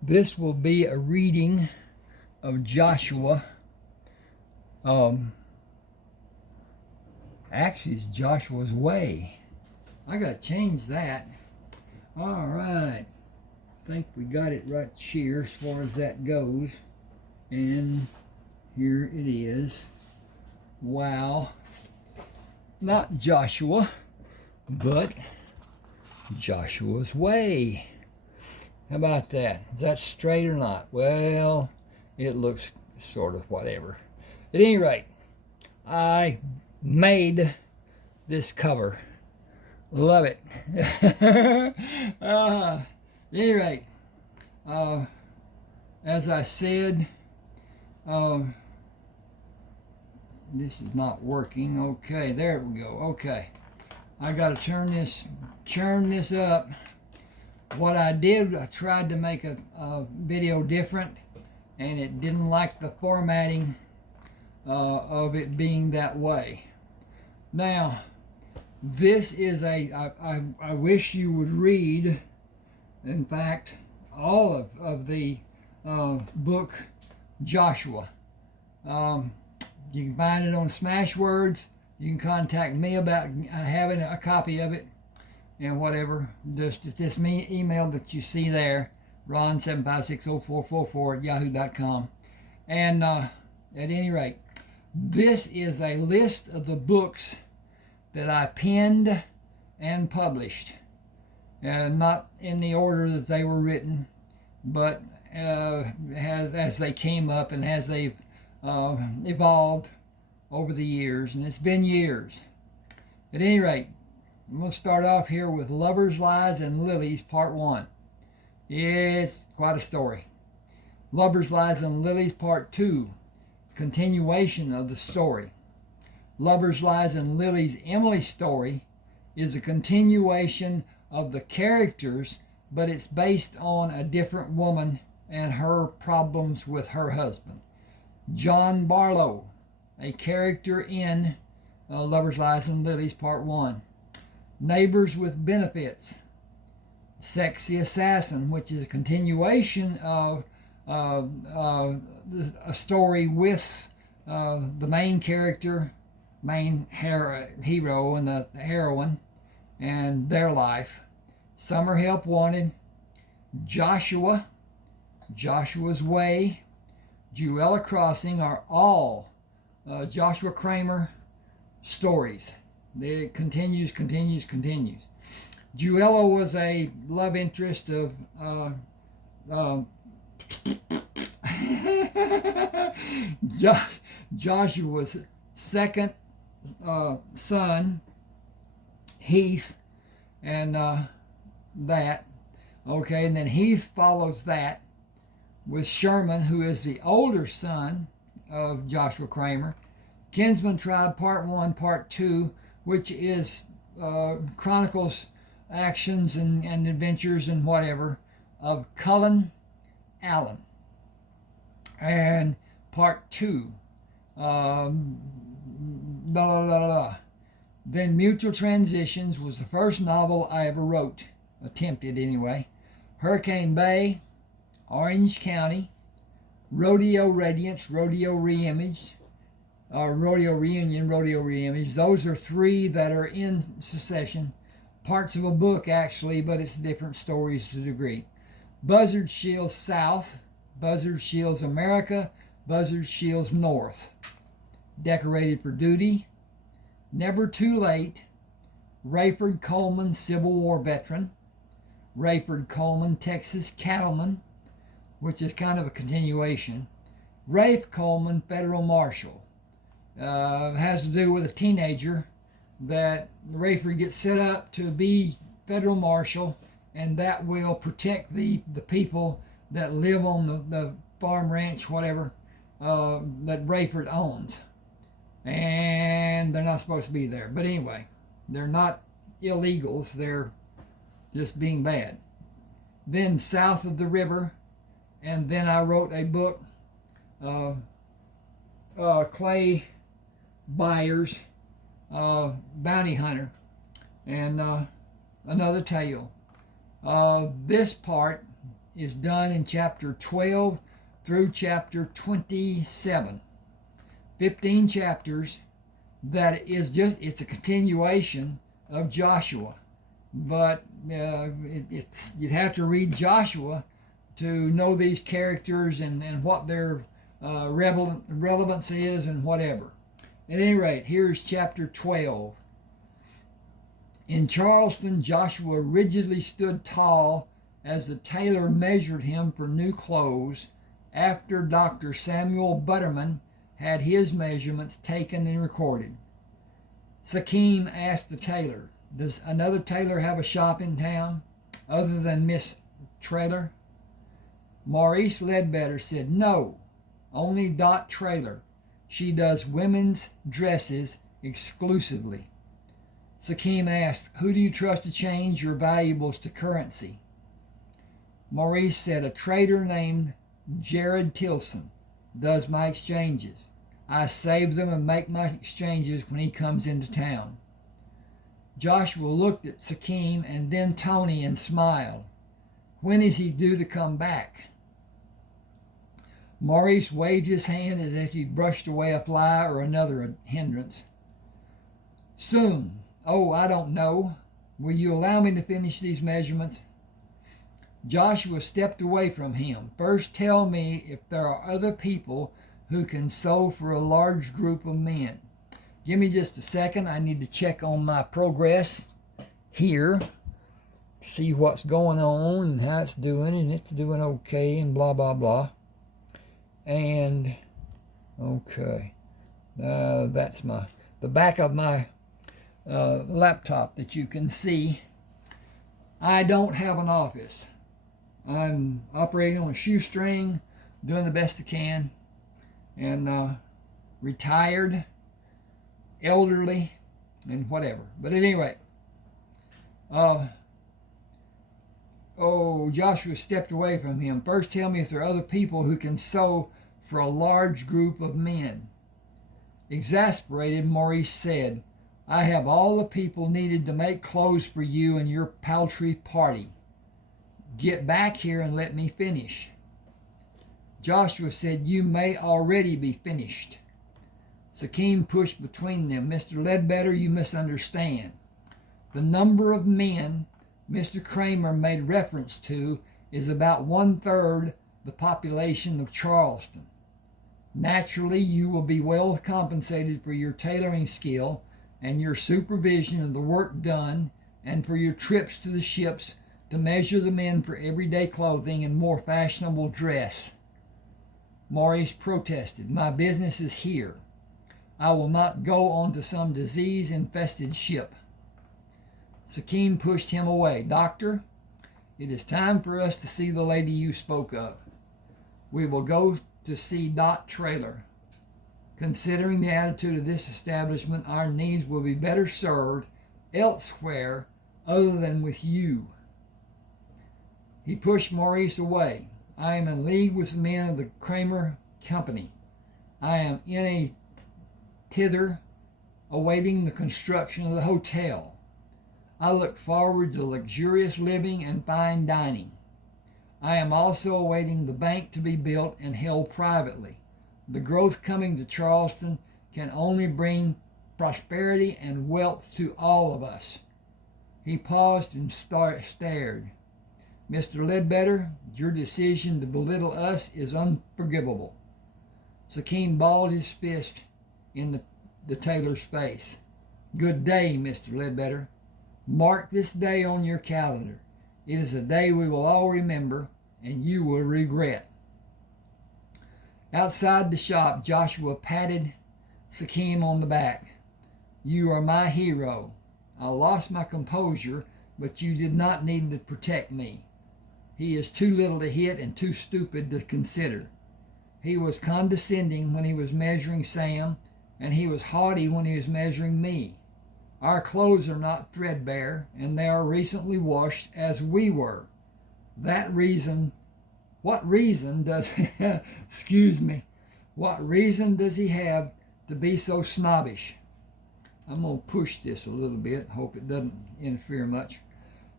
This will be a reading of Joshua. Actually, it's Joshua's Way. I got to change that. All right. I think we got it right here as far as that goes. And here it is. Wow. Not Joshua, but Joshua's Way. How about that? Is that straight or not? Well, it looks sort of whatever. At any rate, I made this cover. Love it. At any rate, as I said, this is not working. Okay, there we go. Okay, I got to churn this up. What I did, I tried to make a video different, and it didn't like the formatting of it being that way. Now, this is I wish you would read, in fact, all of the book Joshua. You can find it on Smashwords. You can contact me about having a copy of it and whatever. Just this email that you see there, ron7560444@yahoo.com. And at any rate, this is a list of the books that I penned and published. Not in the order that they were written, but as they came up and as they've evolved over the years, and it's been years. At any rate, I'm going to start off here with Lovers, Lies, and Lilies, Part 1. It's quite a story. Lovers, Lies, and Lilies, Part 2. Continuation of the story. Lovers, Lies, and Lilies, Emily's story is a continuation of the characters, but it's based on a different woman and her problems with her husband. John Barlow, a character in Lovers, Lies, and Lilies, Part 1. Neighbors with Benefits. Sexy Assassin, which is a continuation of a story with the main character, main hero and the heroine and their life. Summer Help Wanted. Joshua's Way, Guile Crossing are all Joshua Crammer stories. It continues. Guile was a love interest of Joshua's second son, Heath, and that. Okay, and then Heath follows that with Sherman, who is the older son of Joshua Crammer. Kinsman Tribe, Part 1, Part 2, which is chronicles actions and adventures and whatever of Cullen Allen. And Part 2, blah, blah, blah, blah. Then Mutual Transitions was the first novel I ever wrote, attempted anyway. Hurricane Bay, Orange County, Rodeo Radiance, Rodeo Reimage, Rodeo Reunion, Rodeo Reimage. Those are three that are in succession. Parts of a book, actually, but it's different stories to a degree. Buzzard Shields South, Buzzard Shields America, Buzzard Shields North. Decorated for Duty, Never Too Late, Rayford Coleman, Civil War veteran, Rayford Coleman, Texas cattleman, which is kind of a continuation. Rafe Coleman, federal marshal. Has to do with a teenager that Rayford gets set up to be federal marshal, and that will protect the people that live on the farm, ranch, whatever, that Rayford owns. And they're not supposed to be there. But anyway, they're not illegals. They're just being bad. Then South of the River. And then I wrote a book, Clay Byers, Bounty Hunter, and another tale. This part is done in chapter 12 through chapter 27. 15 chapters it's a continuation of Joshua. But you'd have to read Joshua to know these characters and what their relevance is and whatever. At any rate, here's chapter 12. In Charleston, Joshua rigidly stood tall as the tailor measured him for new clothes after Dr. Samuel Butterman had his measurements taken and recorded. Sakim asked the tailor, "Does another tailor have a shop in town other than Miss Traitor?" Maurice Ledbetter said, "No, only Dot Trailer. She does women's dresses exclusively." Sakim asked, "Who do you trust to change your valuables to currency?" Maurice said, "A trader named Jared Tilson does my exchanges. I save them and make my exchanges when he comes into town." Joshua looked at Sakim and then Tony and smiled. "When is he due to come back?" Maurice waved his hand as if he brushed away a fly or another hindrance. "Soon. Oh, I don't know. Will you allow me to finish these measurements?" Joshua stepped away from him. "First tell me if there are other people who can sew for a large group of men." Give me just a second. I need to check on my progress here. See what's going on and how it's doing, and it's doing okay and blah, blah, blah. And, okay. That's the back of my laptop that you can see. I don't have an office. I'm operating on a shoestring, doing the best I can, and retired, elderly, and whatever. But at any rate, Joshua stepped away from him. "First tell me if there are other people who can sew for a large group of men." Exasperated, Maurice said, "I have all the people needed to make clothes for you and your paltry party. Get back here and let me finish." Joshua said, "You may already be finished." Sakim pushed between them. "Mr. Ledbetter, you misunderstand. The number of men Mr. Crammer made reference to is about 1/3 the population of Charleston. Naturally, you will be well compensated for your tailoring skill and your supervision of the work done, and for your trips to the ships to measure the men for everyday clothing and more fashionable dress." Maurice protested, "My business is here. I will not go on to some disease-infested ship." Sakim pushed him away. "Doctor, it is time for us to see the lady you spoke of. We will go to see Dot Trailer. Considering the attitude of this establishment, our needs will be better served elsewhere other than with you." He pushed Maurice away. "I am in league with the men of the Crammer Company. I am in a thither awaiting the construction of the hotel. I look forward to luxurious living and fine dining. I am also awaiting the bank to be built and held privately. The growth coming to Charleston can only bring prosperity and wealth to all of us." He paused and stared. "Mr. Ledbetter, your decision to belittle us is unforgivable." Sakim balled his fist in the tailor's face. "Good day, Mr. Ledbetter. Mark this day on your calendar. It is a day we will all remember, and you will regret." Outside the shop, Joshua patted Sakim on the back. "You are my hero. I lost my composure, but you did not need to protect me. He is too little to hit and too stupid to consider. He was condescending when he was measuring Sam, and he was haughty when he was measuring me. Our clothes are not threadbare, and they are recently washed as we were. What reason does what reason does he have to be so snobbish?" I'm going to push this a little bit, hope it doesn't interfere much.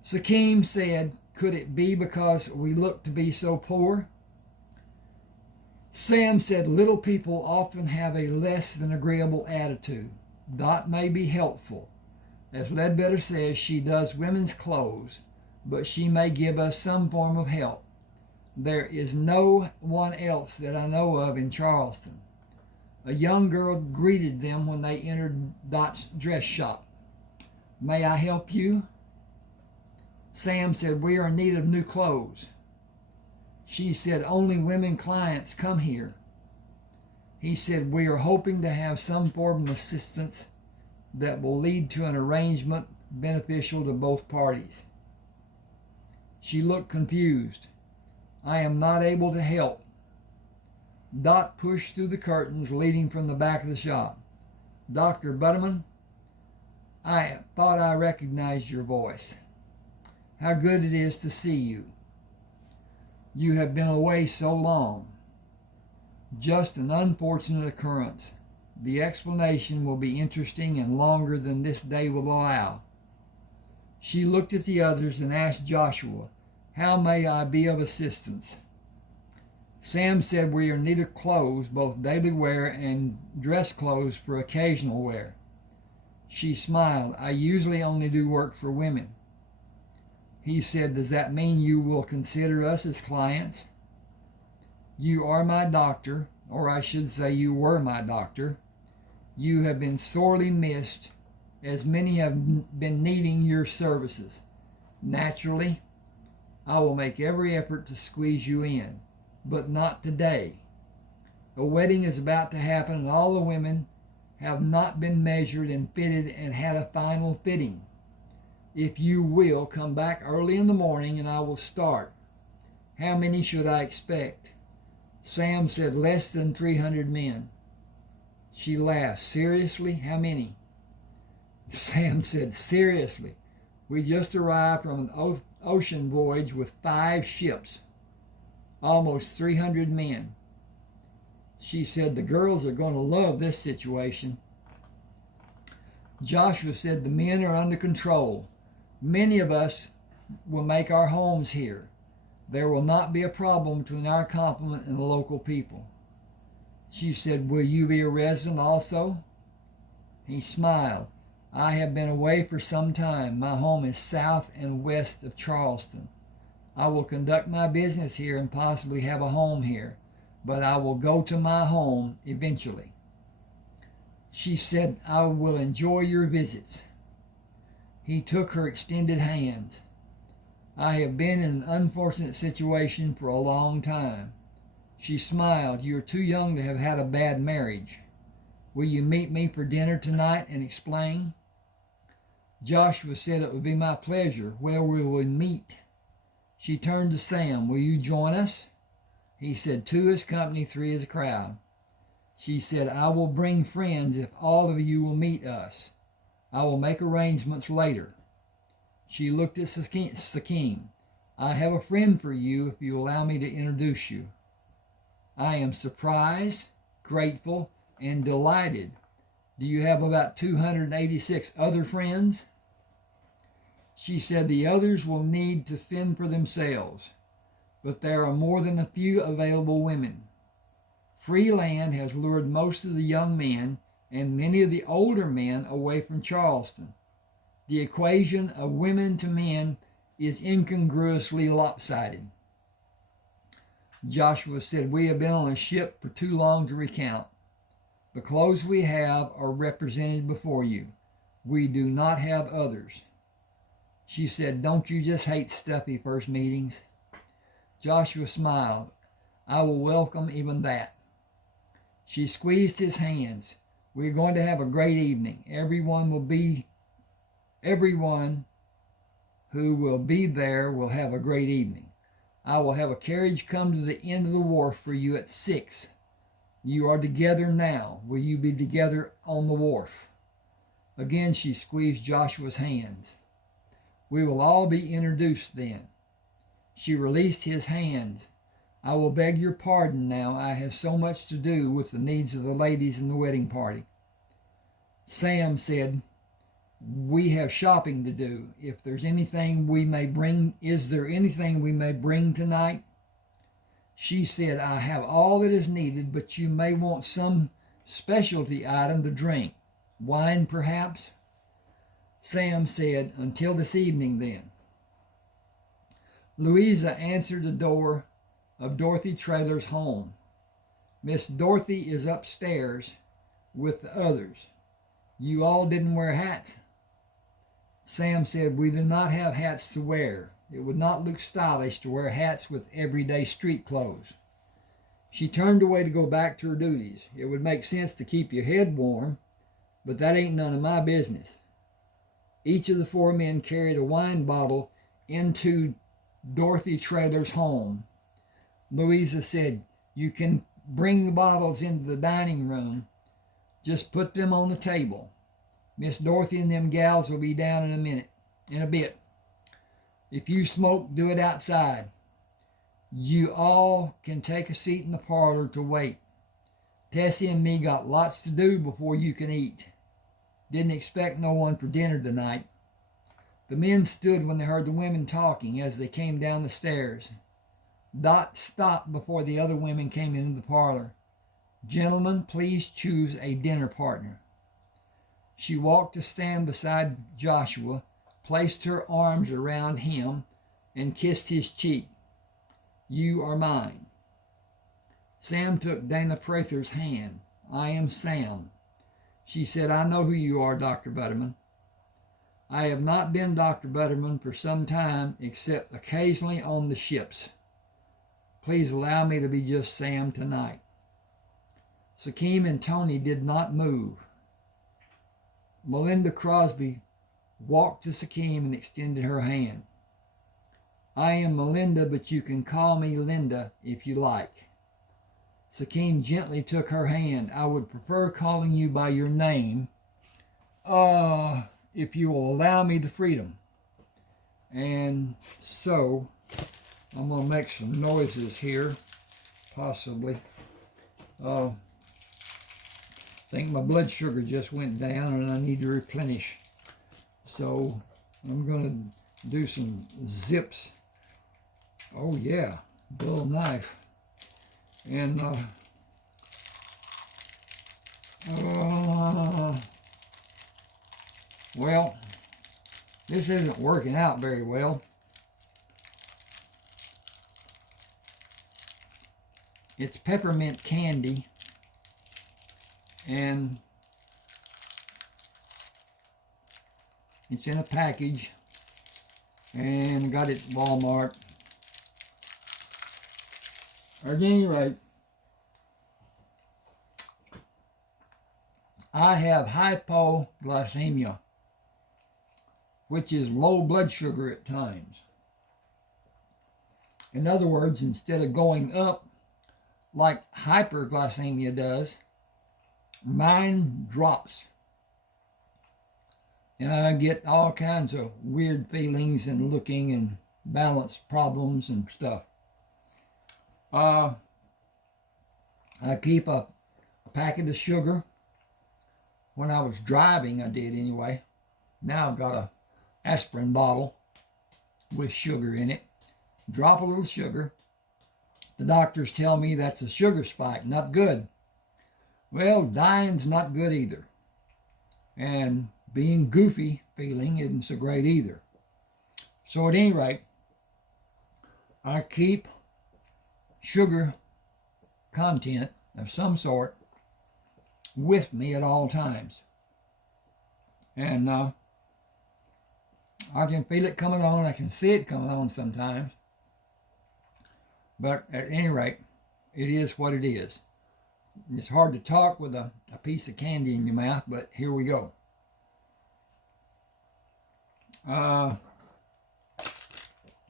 Sakim said, Could it be because we look to be so poor? Sam said, little people often have a less than agreeable attitude. Dot may be helpful. As Ledbetter says, she does women's clothes, but she may give us some form of help. There is no one else that I know of in Charleston. A young girl greeted them when they entered Dot's dress shop. May I help you? Sam said, we are in need of new clothes. She said, only women clients come here. He said, we are hoping to have some form of assistance that will lead to an arrangement beneficial to both parties. She looked confused. I am not able to help. Dot pushed through the curtains leading from the back of the shop. Dr. Butterman, I thought I recognized your voice. How good it is to see you. You have been away so long. Just an unfortunate occurrence. The explanation will be interesting and longer than this day will allow. She looked at the others and asked Joshua, how may I be of assistance? Sam said, we are in need of clothes, both daily wear and dress clothes for occasional wear. She smiled. I usually only do work for women. He said, does that mean you will consider us as clients? You are my doctor, or I should say you were my doctor. You have been sorely missed, as many have been needing your services. Naturally, I will make every effort to squeeze you in, but not today. A wedding is about to happen, and all the women have not been measured and fitted and had a final fitting. If you will, come back early in the morning and I will start. How many should I expect? Sam said, less than 300 men. She laughed. Seriously? How many? Sam said, seriously. We just arrived from an ocean voyage with 5 ships. Almost 300 men. She said, the girls are going to love this situation. Joshua said, the men are under control. Many of us will make our homes here. There will not be a problem between our complement and the local people. She said, will you be a resident also? He smiled. I have been away for some time. My home is south and west of Charleston. I will conduct my business here and possibly have a home here, but I will go to my home eventually. She said, I will enjoy your visits. He took her extended hands. I have been in an unfortunate situation for a long time. She smiled. You are too young to have had a bad marriage. Will you meet me for dinner tonight and explain? Joshua said, it would be my pleasure. Where will we meet? She turned to Sam. Will you join us? He said, 2 is company, 3 is a crowd. She said, I will bring friends if all of you will meet us. I will make arrangements later. She looked at Sakim. I have a friend for you if you allow me to introduce you. I am surprised, grateful, and delighted. Do you have about 286 other friends? She said the others will need to fend for themselves, but there are more than a few available women. Free land has lured most of the young men and many of the older men away from Charleston. The equation of women to men is incongruously lopsided. Joshua said, we have been on a ship for too long to recount. The clothes we have are represented before you. We do not have others. She said, don't you just hate stuffy first meetings? Joshua smiled. I will welcome even that. She squeezed his hands. We're going to have a great evening. Everyone who will be there will have a great evening. I will have a carriage come to the end of the wharf for you at 6. You are together now. Will you be together on the wharf? Again, she squeezed Joshua's hands. We will all be introduced then. She released his hands. I will beg your pardon now. I have so much to do with the needs of the ladies in the wedding party. Sam said, We have shopping to do. If there's anything we may bring, is there anything we may bring tonight? She said, I have all that is needed, but you may want some specialty item to drink. Wine, perhaps? Sam said, until this evening, then. Louisa answered the door of Dorothy Traylor's home. Miss Dorothy is upstairs with the others. You all didn't wear hats? Sam said, we do not have hats to wear. It would not look stylish to wear hats with everyday street clothes. She turned away to go back to her duties. It would make sense to keep your head warm, but that ain't none of my business. Each of the 4 men carried a wine bottle into Dorothy Traylor's home. Louisa said, you can bring the bottles into the dining room. Just put them on the table. Miss Dorothy and them gals will be down in a bit. If you smoke, do it outside. You all can take a seat in the parlor to wait. Tessie and me got lots to do before you can eat. Didn't expect no one for dinner tonight. The men stood when they heard the women talking as they came down the stairs. Dot stopped before the other women came into the parlor. Gentlemen, please choose a dinner partner. She walked to stand beside Joshua, placed her arms around him, and kissed his cheek. You are mine. Sam took Dana Prather's hand. I am Sam. She said, I know who you are, Dr. Butterman. I have not been Dr. Butterman for some time, except occasionally on the ships. Please allow me to be just Sam tonight. Sakim and Tony did not move. Melinda Crosby walked to Sakim and extended her hand. I am Melinda, but you can call me Linda if you like. Sakim gently took her hand. I would prefer calling you by your name, if you will allow me the freedom. And so, I'm going to make some noises here, possibly. I think my blood sugar just went down and I need to replenish. So, I'm going to do some zips. Oh yeah, dull knife. And well, this isn't working out very well. It's peppermint candy, and it's in a package, and I got it at Walmart. At any rate, I have hypoglycemia, which is low blood sugar at times. In other words, instead of going up like hyperglycemia does, mine drops. And I get all kinds of weird feelings and looking and balance problems and stuff. I keep a packet of sugar. When I was driving, I did anyway. Now I've got a aspirin bottle with sugar in it. Drop a little sugar. The doctors tell me that's a sugar spike, not good. Well, dying's not good either. And being goofy feeling isn't so great either. So at any rate, I keep sugar content of some sort with me at all times. And I can feel it coming on. I can see it coming on sometimes. But at any rate, it is what it is. It's hard to talk with a piece of candy in your mouth, but here we go.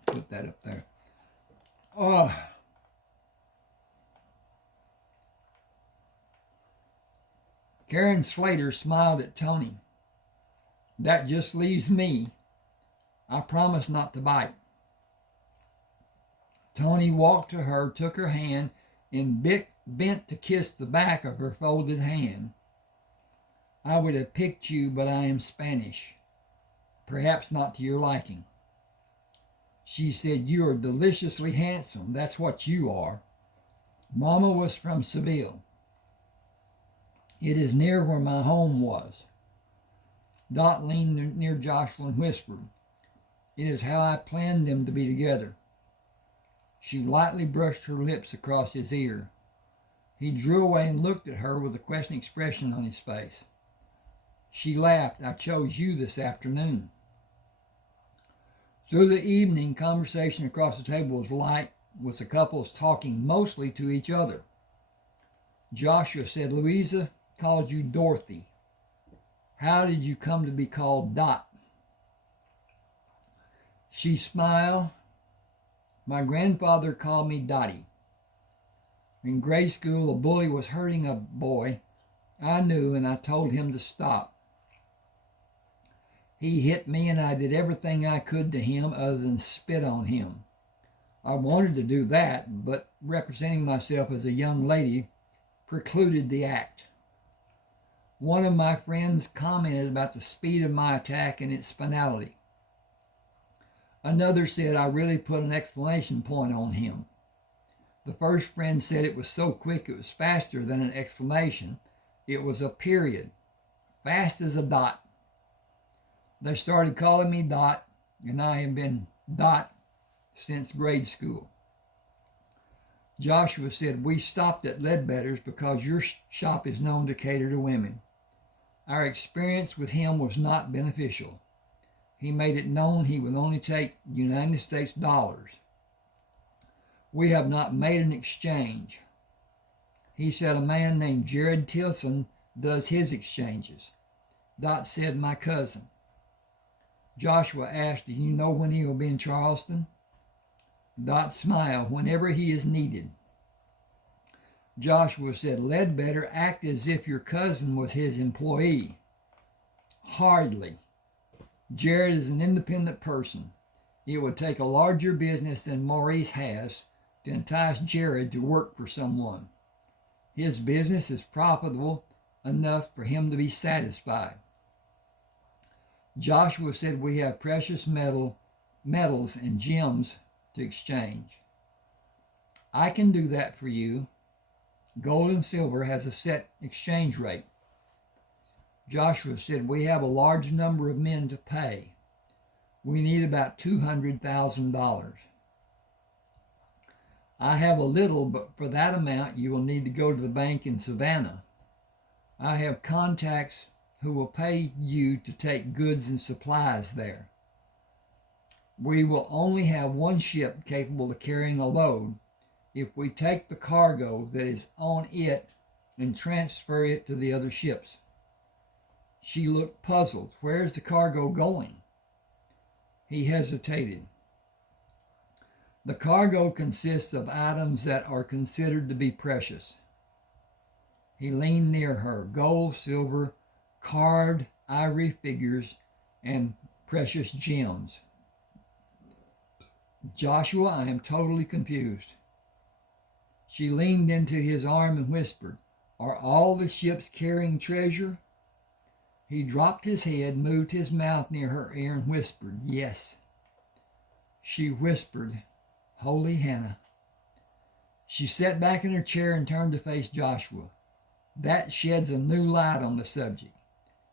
Put that up there. Karen Slater smiled at Tony. That just leaves me. I promise not to bite. Tony walked to her, took her hand, and bent to kiss the back of her folded hand. I would have picked you, but I am Spanish. perhaps not to your liking. She said, "You are deliciously handsome. That's what you are." Mama was from Seville. "It is near where my home was." Dot leaned near Joshua and whispered, "It is how I planned them to be together." She lightly brushed her lips across his ear. He drew away and looked at her with a questioning expression on his face. She laughed. "I chose you this afternoon." Through the evening, conversation across the table was light, with the couples talking mostly to each other. Joshua said, "Louisa called you Dorothy. How did you come to be called Dot?" She smiled. "My grandfather called me Dottie. In grade school, a bully was hurting a boy I knew, and I told him to stop. He hit me, and I did everything I could to him other than spit on him. I wanted to do that, but representing myself as a young lady precluded the act. One of my friends commented about the speed of my attack and its finality. Another said I really put an exclamation point on him. The first friend said it was so quick it was faster than an exclamation. It was a period, fast as a dot. They started calling me Dot, and I have been Dot since grade school." Joshua said, "We stopped at Ledbetter's because your shop is known to cater to women. Our experience with him was not beneficial. He made it known he would only take United States dollars. We have not made an exchange. He said a man named Jared Tilson does his exchanges." Dot said, "My cousin." Joshua asked, "Do you know when he will be in Charleston?" Dot smiled. "Whenever he is needed." Joshua said, "Ledbetter act as if your cousin was his employee." "Hardly. Jared is an independent person. It would take a larger business than Maurice has to entice Jared to work for someone. His business is profitable enough for him to be satisfied." Joshua said, "We have precious metals and gems to exchange." "I can do that for you. Gold and silver has a set exchange rate." Joshua said, "We have a large number of men to pay. We need about $200,000. I have a little, but for that amount you will need to go to the bank in Savannah. I have contacts who will pay you to take goods and supplies there. We will only have one ship capable of carrying a load. If we take the cargo that is on it and transfer it to the other ships." She looked puzzled. "Where is the cargo going?" He hesitated. "The cargo consists of items that are considered to be precious." He leaned near her. "Gold, silver, carved ivory figures, and precious gems." "Joshua, I am totally confused." She leaned into his arm and whispered, "Are all the ships carrying treasure?" He dropped his head, moved his mouth near her ear, and whispered, "Yes." She whispered, "Holy Hannah." She sat back in her chair and turned to face Joshua. "That sheds a new light on the subject.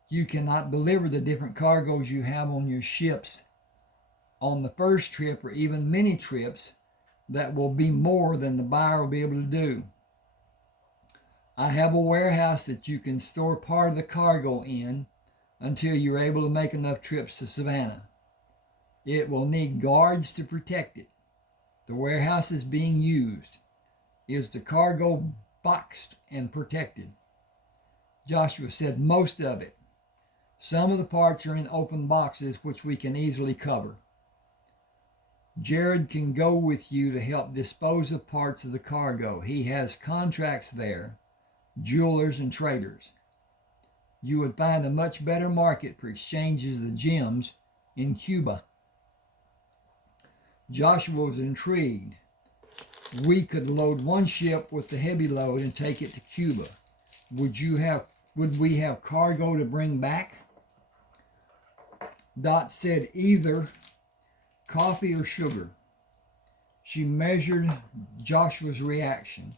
You cannot deliver the different cargoes you have on your ships on the first trip or even many trips. That will be more than the buyer will be able to do. I have a warehouse that you can store part of the cargo in until you're able to make enough trips to Savannah. It will need guards to protect it. The warehouse is being used. Is the cargo boxed and protected?" Joshua said, "Most of it. Some of the parts are in open boxes, which we can easily cover. Jared can go with you to help dispose of parts of the cargo. He has contracts there, jewelers and traders. You would find a much better market for exchanges of gems in Cuba." Joshua was intrigued. "We could load one ship with the heavy load and take it to Cuba. Would we have cargo to bring back?" Dot said either coffee or sugar. She measured Joshua's reaction.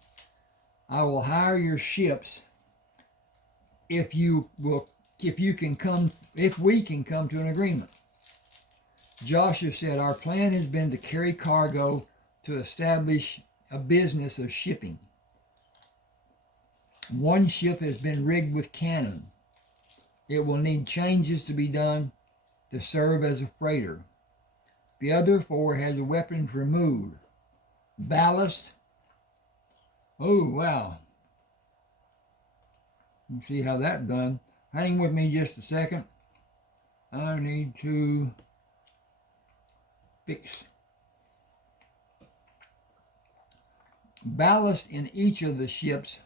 I will hire your ships if we can come to an agreement. Joshua said, our plan has been to carry cargo to establish a business of shipping. One ship has been rigged with cannon. It will need changes to be done to serve as a freighter. The other four had the weapons removed. Ballast. Oh, wow. Let's see how that's done. Hang with me just a second. I need to fix. Ballast in each of the ships.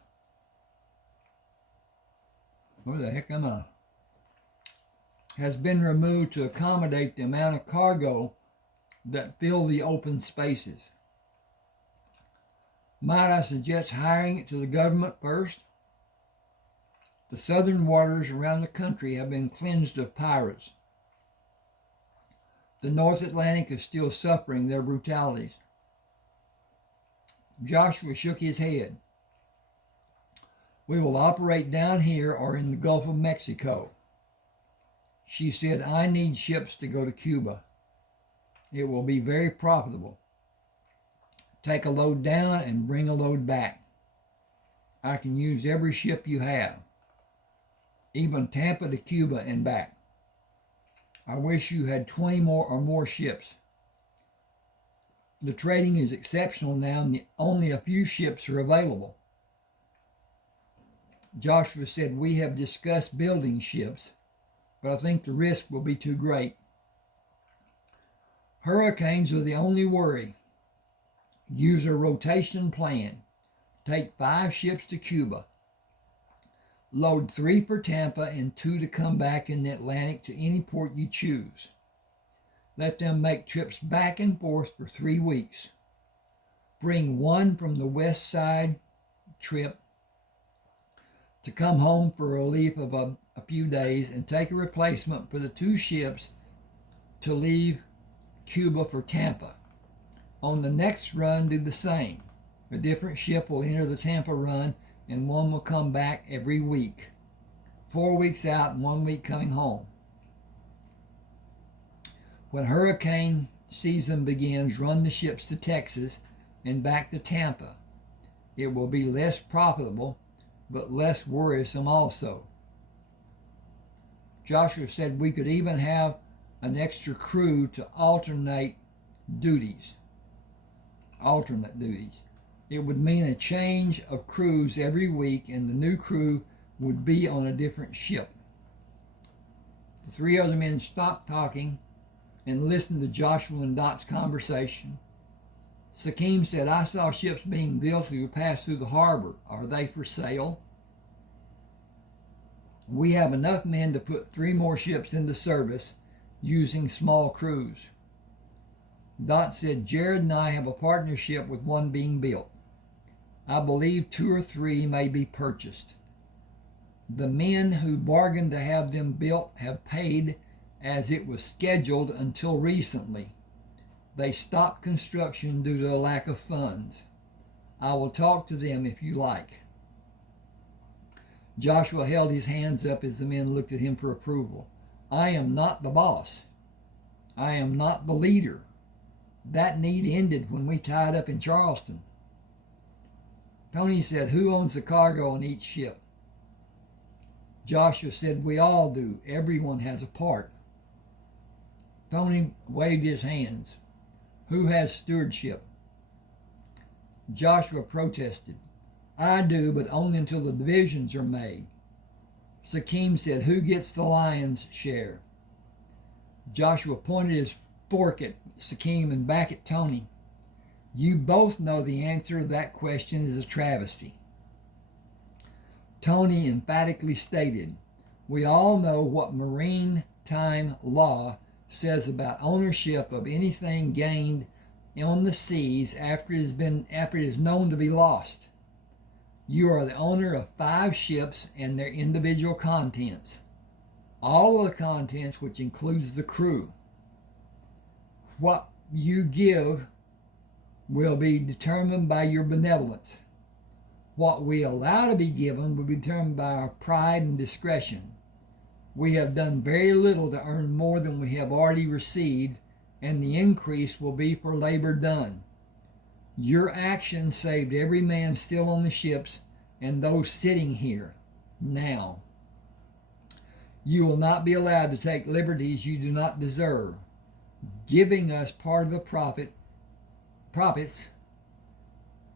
Where the heck am I? Has been removed to accommodate the amount of cargo that fill the open spaces. Might I suggest hiring it to the government first? The southern waters around the country have been cleansed of pirates. The North Atlantic is still suffering their brutalities. Joshua shook his head. We will operate down here or in the Gulf of Mexico. She said, I need ships to go to Cuba. It will be very profitable. Take a load down and bring a load back. I can use every ship you have, even Tampa to Cuba and back. I wish you had 20 more ships. The trading is exceptional now and only a few ships are available. Joshua said, we have discussed building ships, but I think the risk will be too great. Hurricanes are the only worry. Use a rotation plan. Take 5 ships to Cuba. Load 3 for Tampa and 2 to come back in the Atlantic to any port you choose. Let them make trips back and forth for 3 weeks. Bring 1 from the west side trip to come home for relief of a few days and take a replacement for the 2 ships to leave Cuba for Tampa. On the next run, do the same. A different ship will enter the Tampa run and 1 will come back every week. 4 weeks out and 1 week coming home. When hurricane season begins, run the ships to Texas and back to Tampa. It will be less profitable, but less worrisome also. Joshua said we could even have an extra crew to alternate duties. It would mean a change of crews every week, and the new crew would be on a different ship. The 3 other men stopped talking and listened to Joshua and Dot's conversation. Sakim said, I saw ships being built to pass through the harbor. Are they for sale? We have enough men to put 3 more ships into service using small crews. Dot said, Jared and I have a partnership with one being built. I believe 2 or 3 may be purchased. The men who bargained to have them built have paid as it was scheduled until recently. They stopped construction due to a lack of funds. I will talk to them if you like. Joshua held his hands up as the men looked at him for approval. I am not the boss. I am not the leader. That need ended when we tied up in Charleston. Tony said, who owns the cargo on each ship? Joshua said, we all do. Everyone has a part. Tony waved his hands. Who has stewardship? Joshua protested. I do, but only until the divisions are made. Sakim said, who gets the lion's share? Joshua pointed his fork at Sakim and back at Tony. You both know the answer to that question is a travesty. Tony emphatically stated, we all know what maritime law says about ownership of anything gained on the seas after it is known to be lost. You are the owner of 5 ships and their individual contents. all of the contents, which includes the crew. What you give will be determined by your benevolence. What we allow to be given will be determined by our pride and discretion. We have done very little to earn more than we have already received, and the increase will be for labor done. Your actions saved every man still on the ships and those sitting here now. You will not be allowed to take liberties you do not deserve. Giving us part of the profits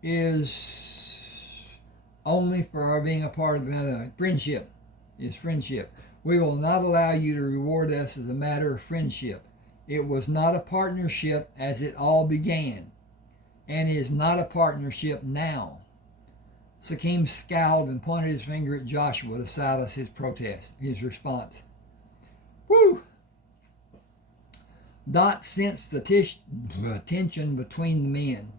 is only for our being a part of the friendship. We will not allow you to reward us as a matter of friendship. It was not a partnership as it all began, and is not a partnership now. Sakim scowled and pointed his finger at Joshua to silence his response. Woo! Dot sensed the tension between the men.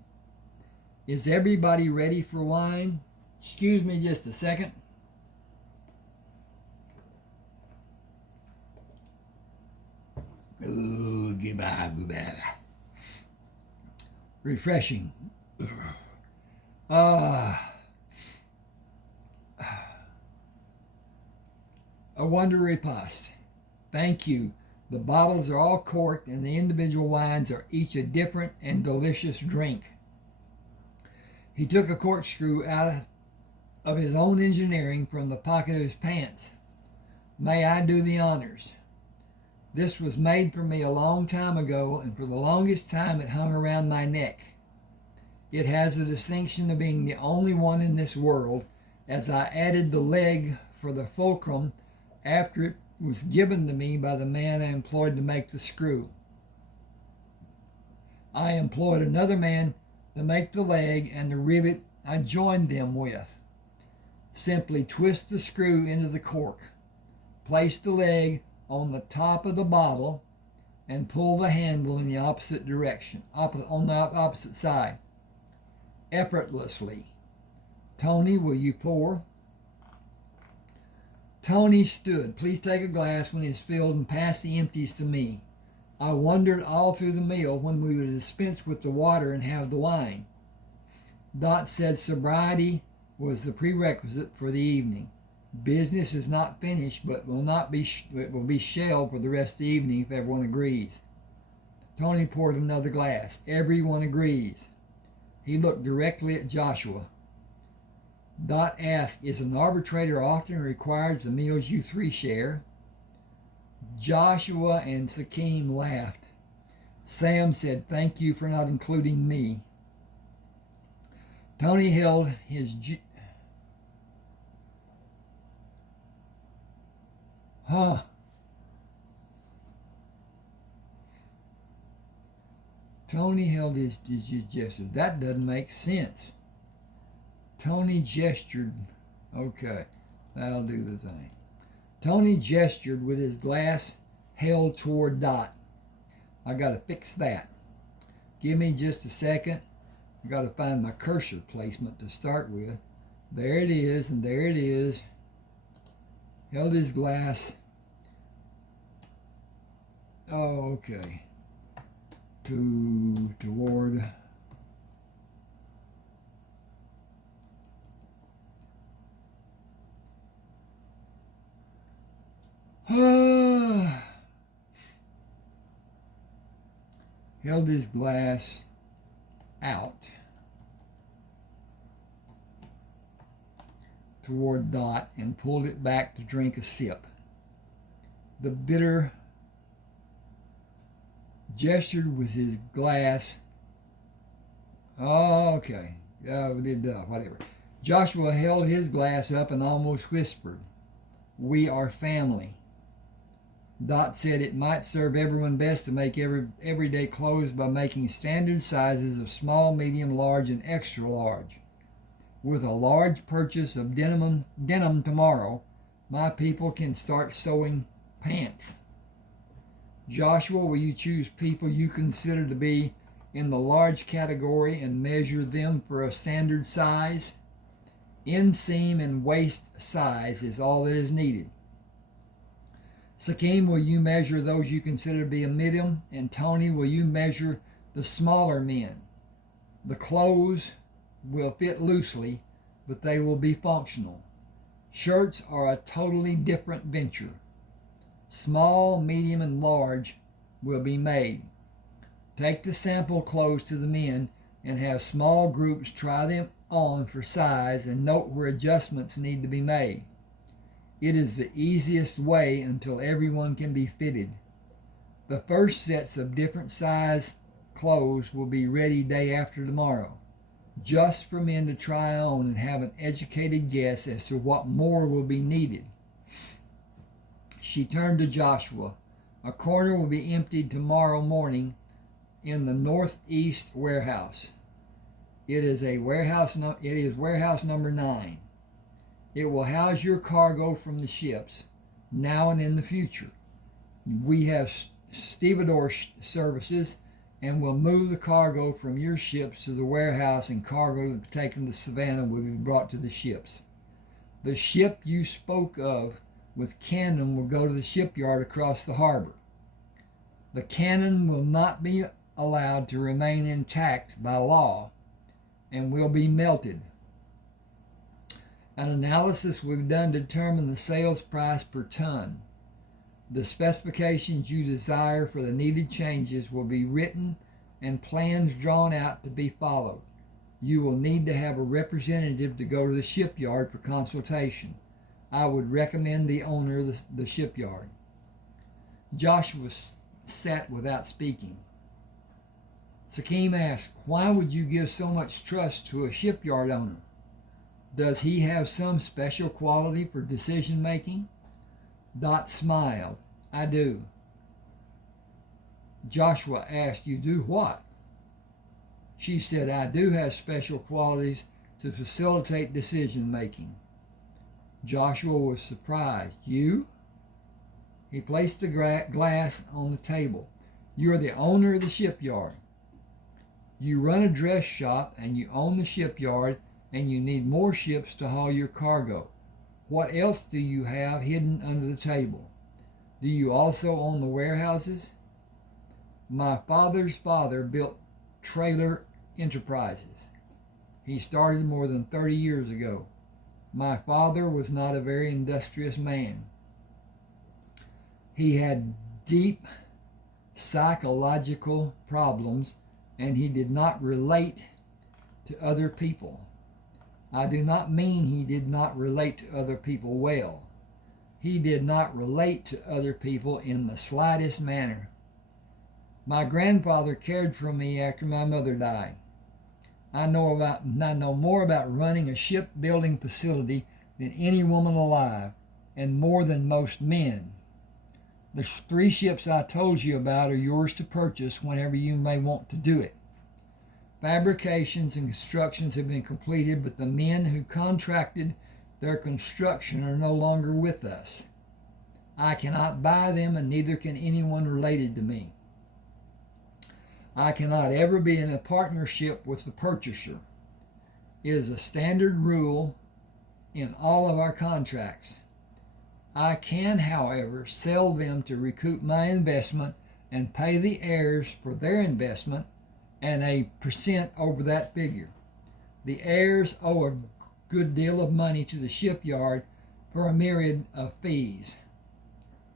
Is everybody ready for wine? Excuse me just a second. Oh, goodbye. Refreshing. A wonder riposte. Thank you. The bottles are all corked, and the individual wines are each a different and delicious drink. He took a corkscrew out of his own engineering from the pocket of his pants. May I do the honors? This was made for me a long time ago, and for the longest time it hung around my neck. It has the distinction of being the only one in this world, as I added the leg for the fulcrum after it was given to me by the man I employed to make the screw. I employed another man to make the leg and the rivet I joined them with. Simply twist the screw into the cork, place the leg on the top of the bottle, and pull the handle in the opposite direction, on the opposite side. Effortlessly. Tony, will you pour? Tony stood. Please take a glass when it's filled and pass the empties to me. I wondered all through the meal when we would dispense with the water and have the wine. Dot said sobriety was the prerequisite for the evening. Business is not finished, but it will be shelved for the rest of the evening if everyone agrees. Tony poured another glass. Everyone agrees. He looked directly at Joshua. Dot asked, is an arbitrator often required the meals you three share? Joshua and Sakim laughed. Sam said, thank you for not including me. Tony held his... Tony held his gesture. That doesn't make sense. Tony gestured. Okay, that'll do the thing. Tony gestured with his glass held toward Dot. I got to fix that. Give me just a second. I got to find my cursor placement to start with. There it is, and there it is. Held his glass. Oh, okay. Toward. Held his glass out toward Dot and pulled it back to drink a sip. The bitter gestured with his glass. Oh, okay. Whatever. Joshua held his glass up and almost whispered, we are family. Dot said it might serve everyone best to make everyday clothes by making standard sizes of small, medium, large, and extra large. With a large purchase of denim tomorrow, my people can start sewing pants. Joshua, will you choose people you consider to be in the large category and measure them for a standard size? Inseam and waist size is all that is needed. Sakim, will you measure those you consider to be a medium? And Tony, will you measure the smaller men? The clothes will fit loosely, but they will be functional. Shirts are a totally different venture. Small, medium, and large will be made. Take the sample clothes to the men and have small groups try them on for size and note where adjustments need to be made. It is the easiest way until everyone can be fitted. The first sets of different size clothes will be ready day after tomorrow, just for men to try on and have an educated guess as to what more will be needed. She turned to Joshua. A corner will be emptied tomorrow morning in the northeast warehouse. It is warehouse number 9. It will house your cargo from the ships, now and in the future. We have stevedore services and will move the cargo from your ships to the warehouse, and cargo taken to Savannah will be brought to the ships. The ship you spoke of with cannon will go to the shipyard across the harbor. The cannon will not be allowed to remain intact by law and will be melted. An analysis will be done to determine the sales price per ton. The specifications you desire for the needed changes will be written and plans drawn out to be followed. You will need to have a representative to go to the shipyard for consultation. I would recommend the owner of the shipyard. Joshua sat without speaking. Sakim asked, "Why would you give so much trust to a shipyard owner? Does he have some special quality for decision making?" Dot smiled. "I do." Joshua asked, "You do what?" She said, "I do have special qualities to facilitate decision making." Joshua was surprised. "You?" He placed the glass on the table. "You are the owner of the shipyard. You run a dress shop and you own the shipyard, and you need more ships to haul your cargo. What else do you have hidden under the table? Do you also own the warehouses?" "My father's father built trailer enterprises. He started more than 30 years ago. My father was not a very industrious man. He had deep psychological problems, and he did not relate to other people. I do not mean he did not relate to other people well. He did not relate to other people in the slightest manner. My grandfather cared for me after my mother died. I know more about running a shipbuilding facility than any woman alive, and more than most men. The 3 ships I told you about are yours to purchase whenever you may want to do it. Fabrications and constructions have been completed, but the men who contracted their construction are no longer with us. I cannot buy them, and neither can anyone related to me. I cannot ever be in a partnership with the purchaser. It is a standard rule in all of our contracts. I can, however, sell them to recoup my investment and pay the heirs for their investment and a percent over that figure. The heirs owe a good deal of money to the shipyard for a myriad of fees.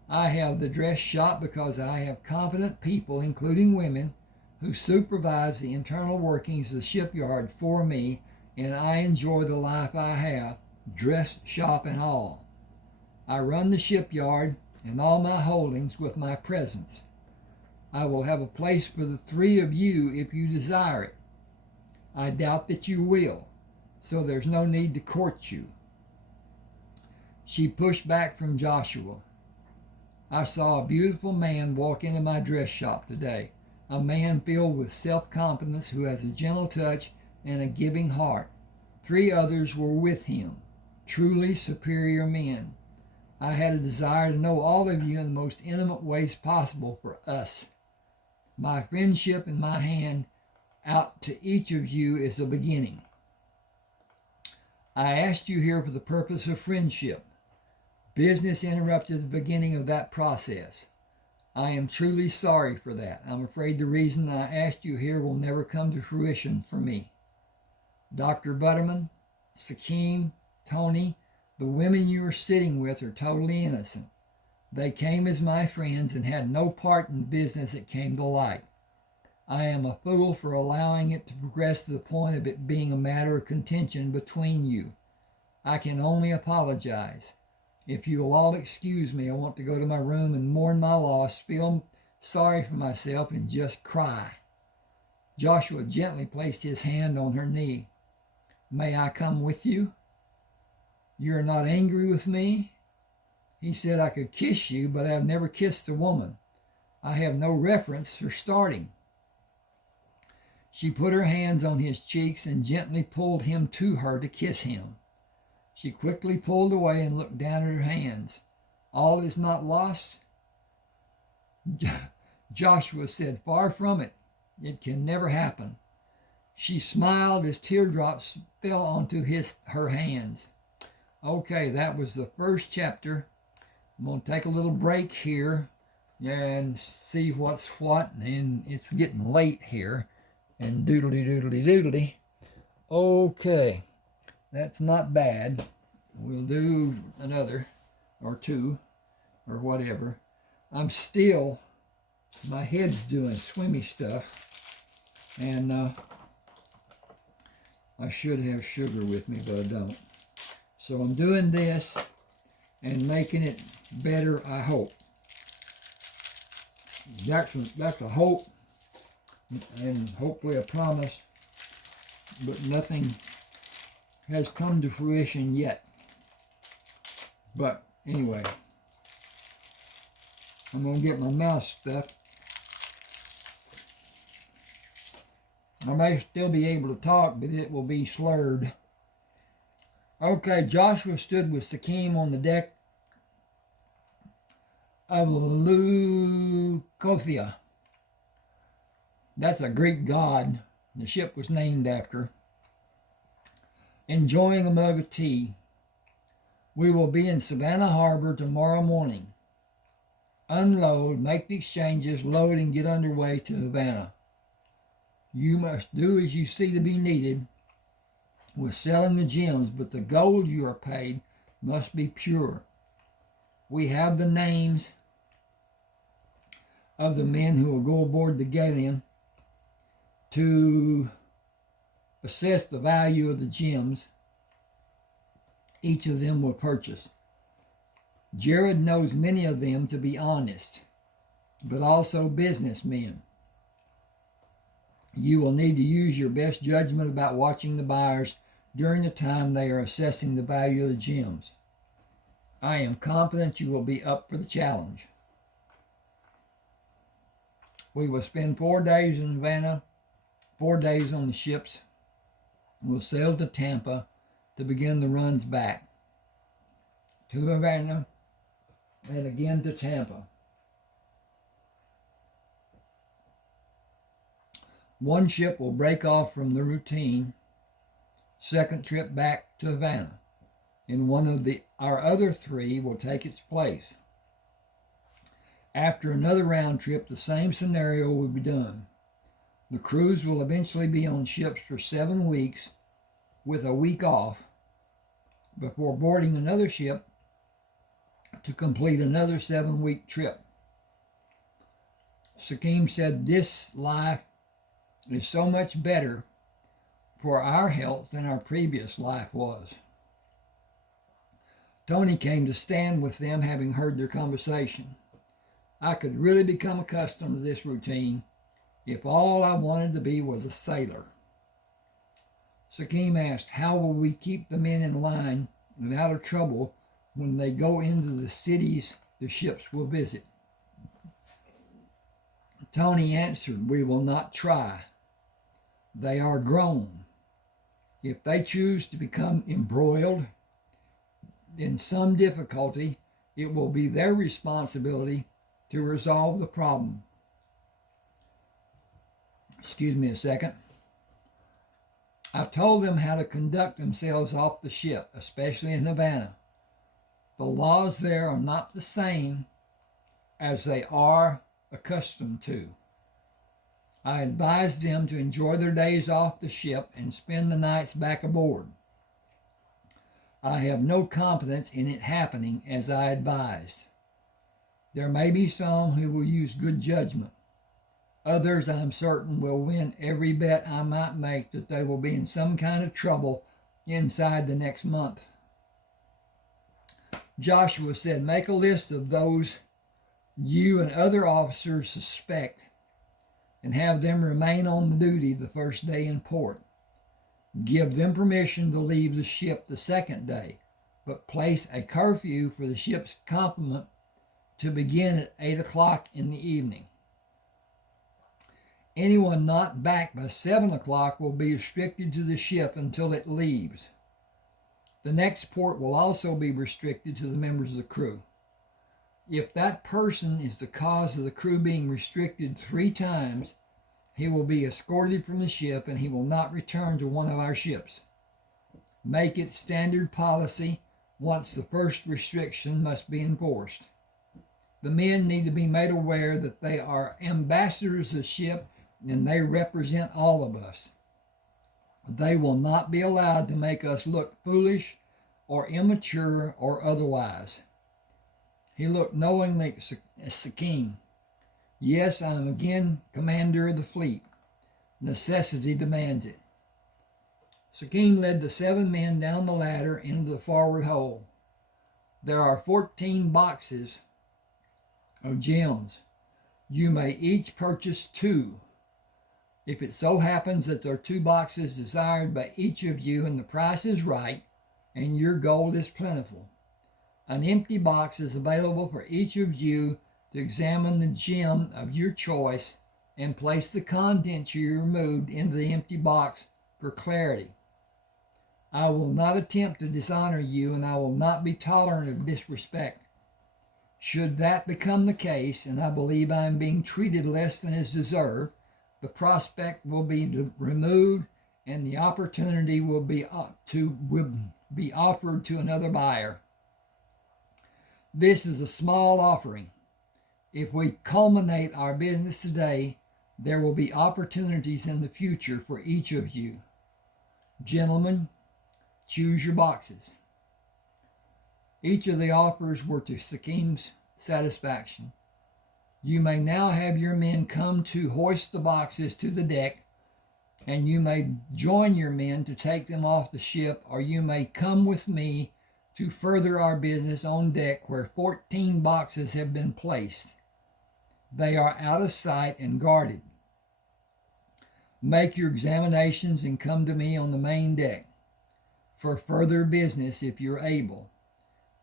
I have the dress shop because I have competent people, including women, who supervise the internal workings of the shipyard for me, and I enjoy the life I have, dress shop and all. I run the shipyard and all my holdings with my presence. I will have a place for the 3 of you if you desire it. I doubt that you will, so there's no need to court you." She pushed back from Joshua. "I saw a beautiful man walk into my dress shop today, a man filled with self-confidence who has a gentle touch and a giving heart. 3 others were with him, truly superior men. I had a desire to know all of you in the most intimate ways possible for us. My friendship and my hand out to each of you is a beginning. I asked you here for the purpose of friendship. Business interrupted the beginning of that process. I am truly sorry for that. I'm afraid the reason I asked you here will never come to fruition for me. Dr. Butterman, Sakim, Tony, the women you are sitting with are totally innocent. They came as my friends and had no part in the business that came to light. I am a fool for allowing it to progress to the point of it being a matter of contention between you. I can only apologize. If you will all excuse me, I want to go to my room and mourn my loss, feel sorry for myself, and just cry. Joshua gently placed his hand on her knee. May I come with you? You are not angry with me? He said I could kiss you, but I have never kissed a woman. I have no reference for starting. She put her hands on his cheeks and gently pulled him to her to kiss him. She quickly pulled away and looked down at her hands. All is not lost? Joshua said, far from it. It can never happen. She smiled as teardrops fell onto her hands. Okay, that was the first chapter. I'm going to take a little break here and see what's what. And it's getting late here. And doodly. Okay, that's not bad. We'll do another or two or whatever. My head's doing swimmy stuff. And I should have sugar with me, but I don't. So I'm doing this and making it better, I hope. That's a hope and hopefully a promise, but nothing has come to fruition yet. But anyway, I'm going to get my mouth stuffed. I may still be able to talk, but it will be slurred. Okay, Joshua stood with Sakim on the deck of Leucothea. That's a Greek god the ship was named after. Enjoying a mug of tea. We will be in Savannah Harbor tomorrow morning. Unload, make the exchanges, load, and get underway to Havana. You must do as you see to be needed with selling the gems, but the gold you are paid must be pure. We have the names of the men who will go aboard the galleon to assess the value of the gems each of them will purchase. Jared knows many of them to be honest, but also businessmen. You will need to use your best judgment about watching the buyers during the time they are assessing the value of the gems. I am confident you will be up for the challenge. We will spend 4 days in Havana, 4 days on the ships. We'll sail to Tampa to begin the runs back to Havana and again to Tampa. One ship will break off from the routine, second trip back to Havana, and one of our other 3 will take its place. After another round trip, the same scenario will be done. The crews will eventually be on ships for 7 weeks with a week off before boarding another ship to complete another 7-week trip. Sakim said this life is so much better for our health than our previous life was. Tony came to stand with them, having heard their conversation. I could really become accustomed to this routine if all I wanted to be was a sailor. Sakim asked, how will we keep the men in line and out of trouble when they go into the cities the ships will visit? Tony answered, we will not try. They are grown. If they choose to become embroiled in some difficulty, it will be their responsibility to resolve the problem. Excuse me a second. I told them how to conduct themselves off the ship, especially in Havana. The laws there are not the same as they are accustomed to. I advised them to enjoy their days off the ship and spend the nights back aboard. I have no confidence in it happening as I advised. There may be some who will use good judgment. Others, I'm certain, will win every bet I might make that they will be in some kind of trouble inside the next month. Joshua said, make a list of those you and other officers suspect and have them remain on the duty the first day in port. Give them permission to leave the ship the second day, but place a curfew for the ship's complement to begin at 8 o'clock in the evening. Anyone not back by 7 o'clock will be restricted to the ship until it leaves. The next port will also be restricted to the members of the crew. If that person is the cause of the crew being restricted 3 times, he will be escorted from the ship and he will not return to one of our ships. Make it standard policy once the first restriction must be enforced. The men need to be made aware that they are ambassadors of the ship and they represent all of us. They will not be allowed to make us look foolish or immature or otherwise. He looked knowingly at Sakim. Yes, I am again commander of the fleet. Necessity demands it. Sakim led the 7 men down the ladder into the forward hold. There are 14 boxes of gems. You may each purchase 2. If it so happens that there are 2 boxes desired by each of you and the price is right and your gold is plentiful, an empty box is available for each of you to examine the gem of your choice and place the contents you removed into the empty box for clarity. I will not attempt to dishonor you, and I will not be tolerant of disrespect. Should that become the case, and I believe I am being treated less than is deserved, the prospect will be removed and the opportunity will be offered to another buyer. This is a small offering. If we culminate our business today, there will be opportunities in the future for each of you. Gentlemen, choose your boxes. Each of the offers were to Sakim's satisfaction. You may now have your men come to hoist the boxes to the deck, and you may join your men to take them off the ship, or you may come with me to further our business on deck where 14 boxes have been placed. They are out of sight and guarded. Make your examinations and come to me on the main deck for further business if you're able.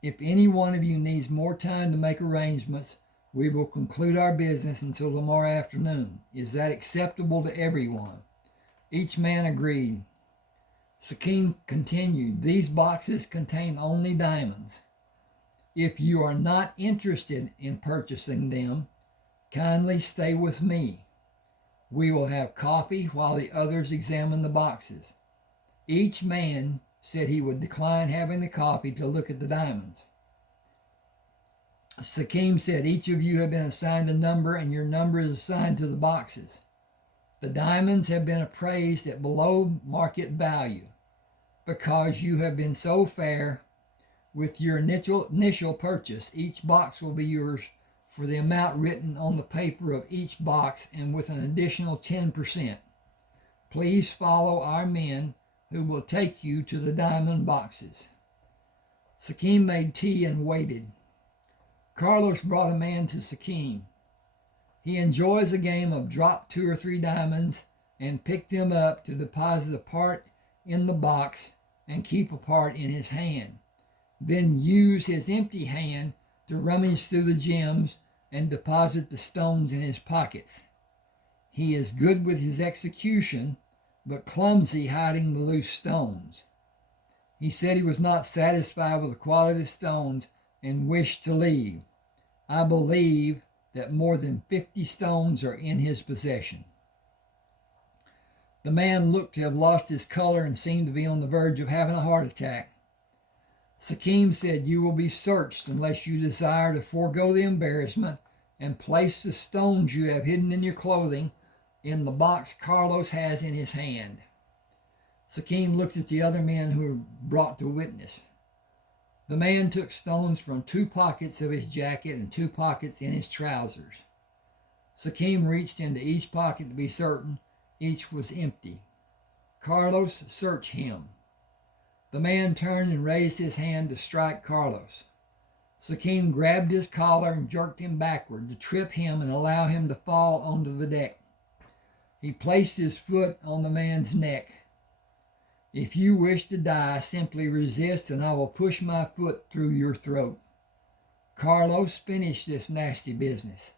If any one of you needs more time to make arrangements, we will conclude our business until tomorrow afternoon. Is that acceptable to everyone? Each man agreed. Sakim continued, these boxes contain only diamonds. If you are not interested in purchasing them, kindly stay with me. We will have coffee while the others examine the boxes. Each man said he would decline having the coffee to look at the diamonds. Sakim said, each of you have been assigned a number and your number is assigned to the boxes. The diamonds have been appraised at below market value. Because you have been so fair with your initial purchase, each box will be yours for the amount written on the paper of each box and with an additional 10%. Please follow our men who will take you to the diamond boxes. Sakim made tea and waited. Carlos brought a man to Sakim. He enjoys a game of drop 2 or 3 diamonds and pick them up to deposit a part in the box and keep a part in his hand. Then use his empty hand to rummage through the gems and deposit the stones in his pockets. He is good with his execution, but clumsy hiding the loose stones. He said he was not satisfied with the quality of the stones and wished to leave. I believe that more than 50 stones are in his possession. The man looked to have lost his color and seemed to be on the verge of having a heart attack. Sakim said, "You will be searched unless you desire to forego the embarrassment and place the stones you have hidden in your clothing in the box Carlos has in his hand." Sakim looked at the other men who were brought to witness. The man took stones from 2 pockets of his jacket and 2 pockets in his trousers. Sakim reached into each pocket to be certain each was empty. "Carlos, search him." The man turned and raised his hand to strike Carlos. Sakim grabbed his collar and jerked him backward to trip him and allow him to fall onto the deck. He placed his foot on the man's neck. "If you wish to die, simply resist and I will push my foot through your throat. Carlos, finish this nasty business."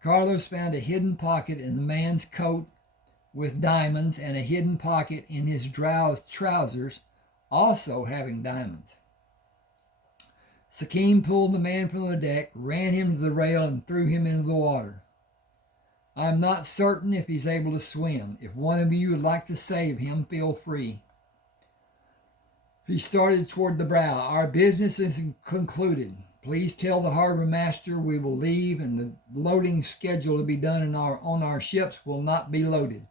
Carlos found a hidden pocket in the man's coat with diamonds and a hidden pocket in his trousers, also having diamonds. Sakim pulled the man from the deck, ran him to the rail, and threw him into the water. "I am not certain if he's able to swim. If one of you would like to save him, feel free." He started toward the bow. "Our business is concluded. Please tell the harbor master we will leave and the loading schedule to be done on our ships will not be loaded.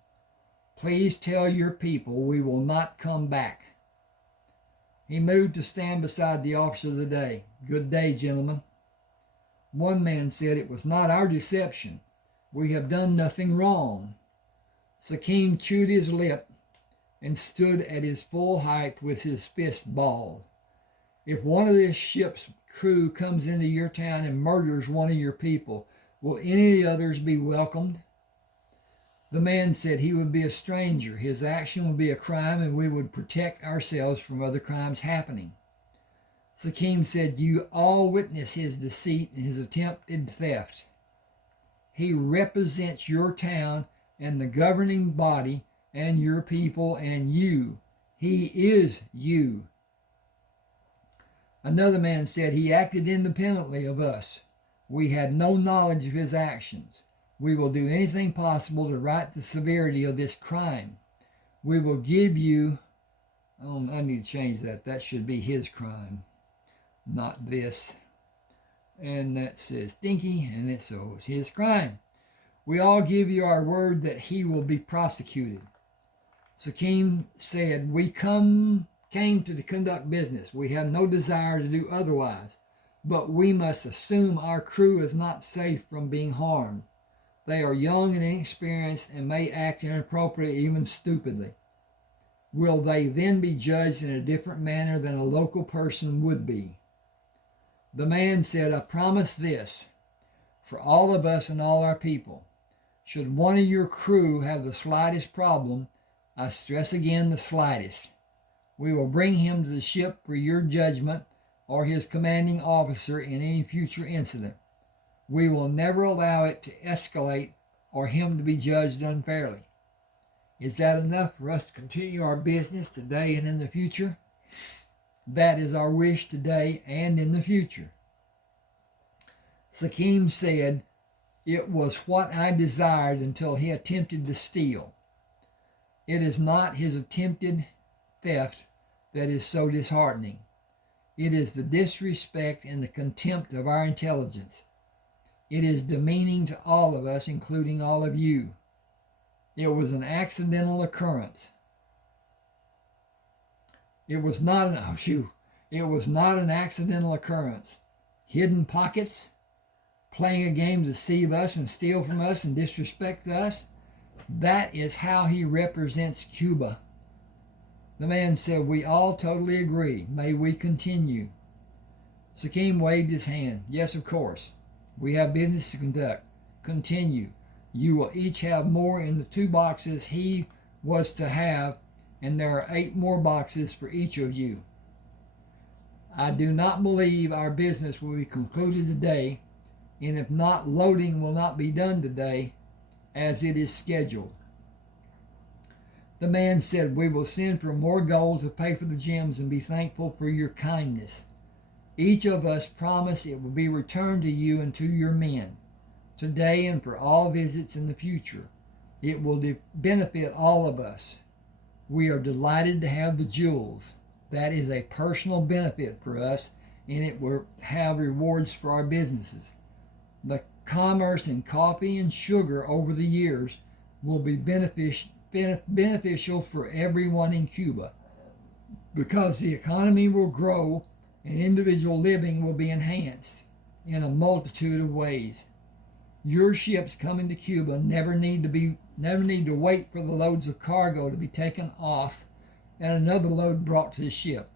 Please tell your people we will not come back." He moved to stand beside the officer of the day. "Good day, gentlemen." One man said, "It was not our deception. We have done nothing wrong." Sakim chewed his lip and stood at his full height with his fist balled. "If one of this ship's crew comes into your town and murders one of your people, will any of the others be welcomed?" The man said he would be a stranger. His action would be a crime and we would protect ourselves from other crimes happening. Sakim said, "You all witness his deceit and his attempted theft. He represents your town and the governing body and your people and you. He is you." Another man said, "He acted independently of us. We had no knowledge of his actions. We will do anything possible to right the severity of this crime. We will give you..." I need to change that. That should be his crime, not this. And that says Stinky, and it's his crime. "We all give you our word that he will be prosecuted." Sakim said, "We came to conduct business. We have no desire to do otherwise, but we must assume our crew is not safe from being harmed. They are young and inexperienced and may act inappropriately, even stupidly. Will they then be judged in a different manner than a local person would be?" The man said, "I promise this for all of us and all our people. Should one of your crew have the slightest problem, I stress again the slightest, we will bring him to the ship for your judgment or his commanding officer in any future incident. We will never allow it to escalate or him to be judged unfairly. Is that enough for us to continue our business today and in the future?" "That is our wish today and in the future." Sakim said, "It was what I desired until he attempted to steal. It is not his attempted theft that is so disheartening. It is the disrespect and the contempt of our intelligence. It is demeaning to all of us, including all of you. It was an accidental occurrence. It was not an accidental occurrence. Hidden pockets, playing a game to deceive us and steal from us and disrespect us. That is how he represents Cuba." The man said, "We all totally agree. May we continue?" Sakim waved his hand. "Yes, of course. We have business to conduct. Continue. You will each have more in the 2 boxes he was to have, and there are 8 more boxes for each of you. I do not believe our business will be concluded today, and if not, loading will not be done today as it is scheduled." The man said, "We will send for more gold to pay for the gems and be thankful for your kindness. Each of us promise it will be returned to you and to your men, today and for all visits in the future. It will benefit all of us. We are delighted to have the jewels. that is a personal benefit for us, and it will have rewards for our businesses. The commerce in coffee and sugar over the years will be beneficial for everyone in Cuba, because the economy will grow and individual living will be enhanced in a multitude of ways. Your ships coming to Cuba never need to wait for the loads of cargo to be taken off and another load brought to the ship.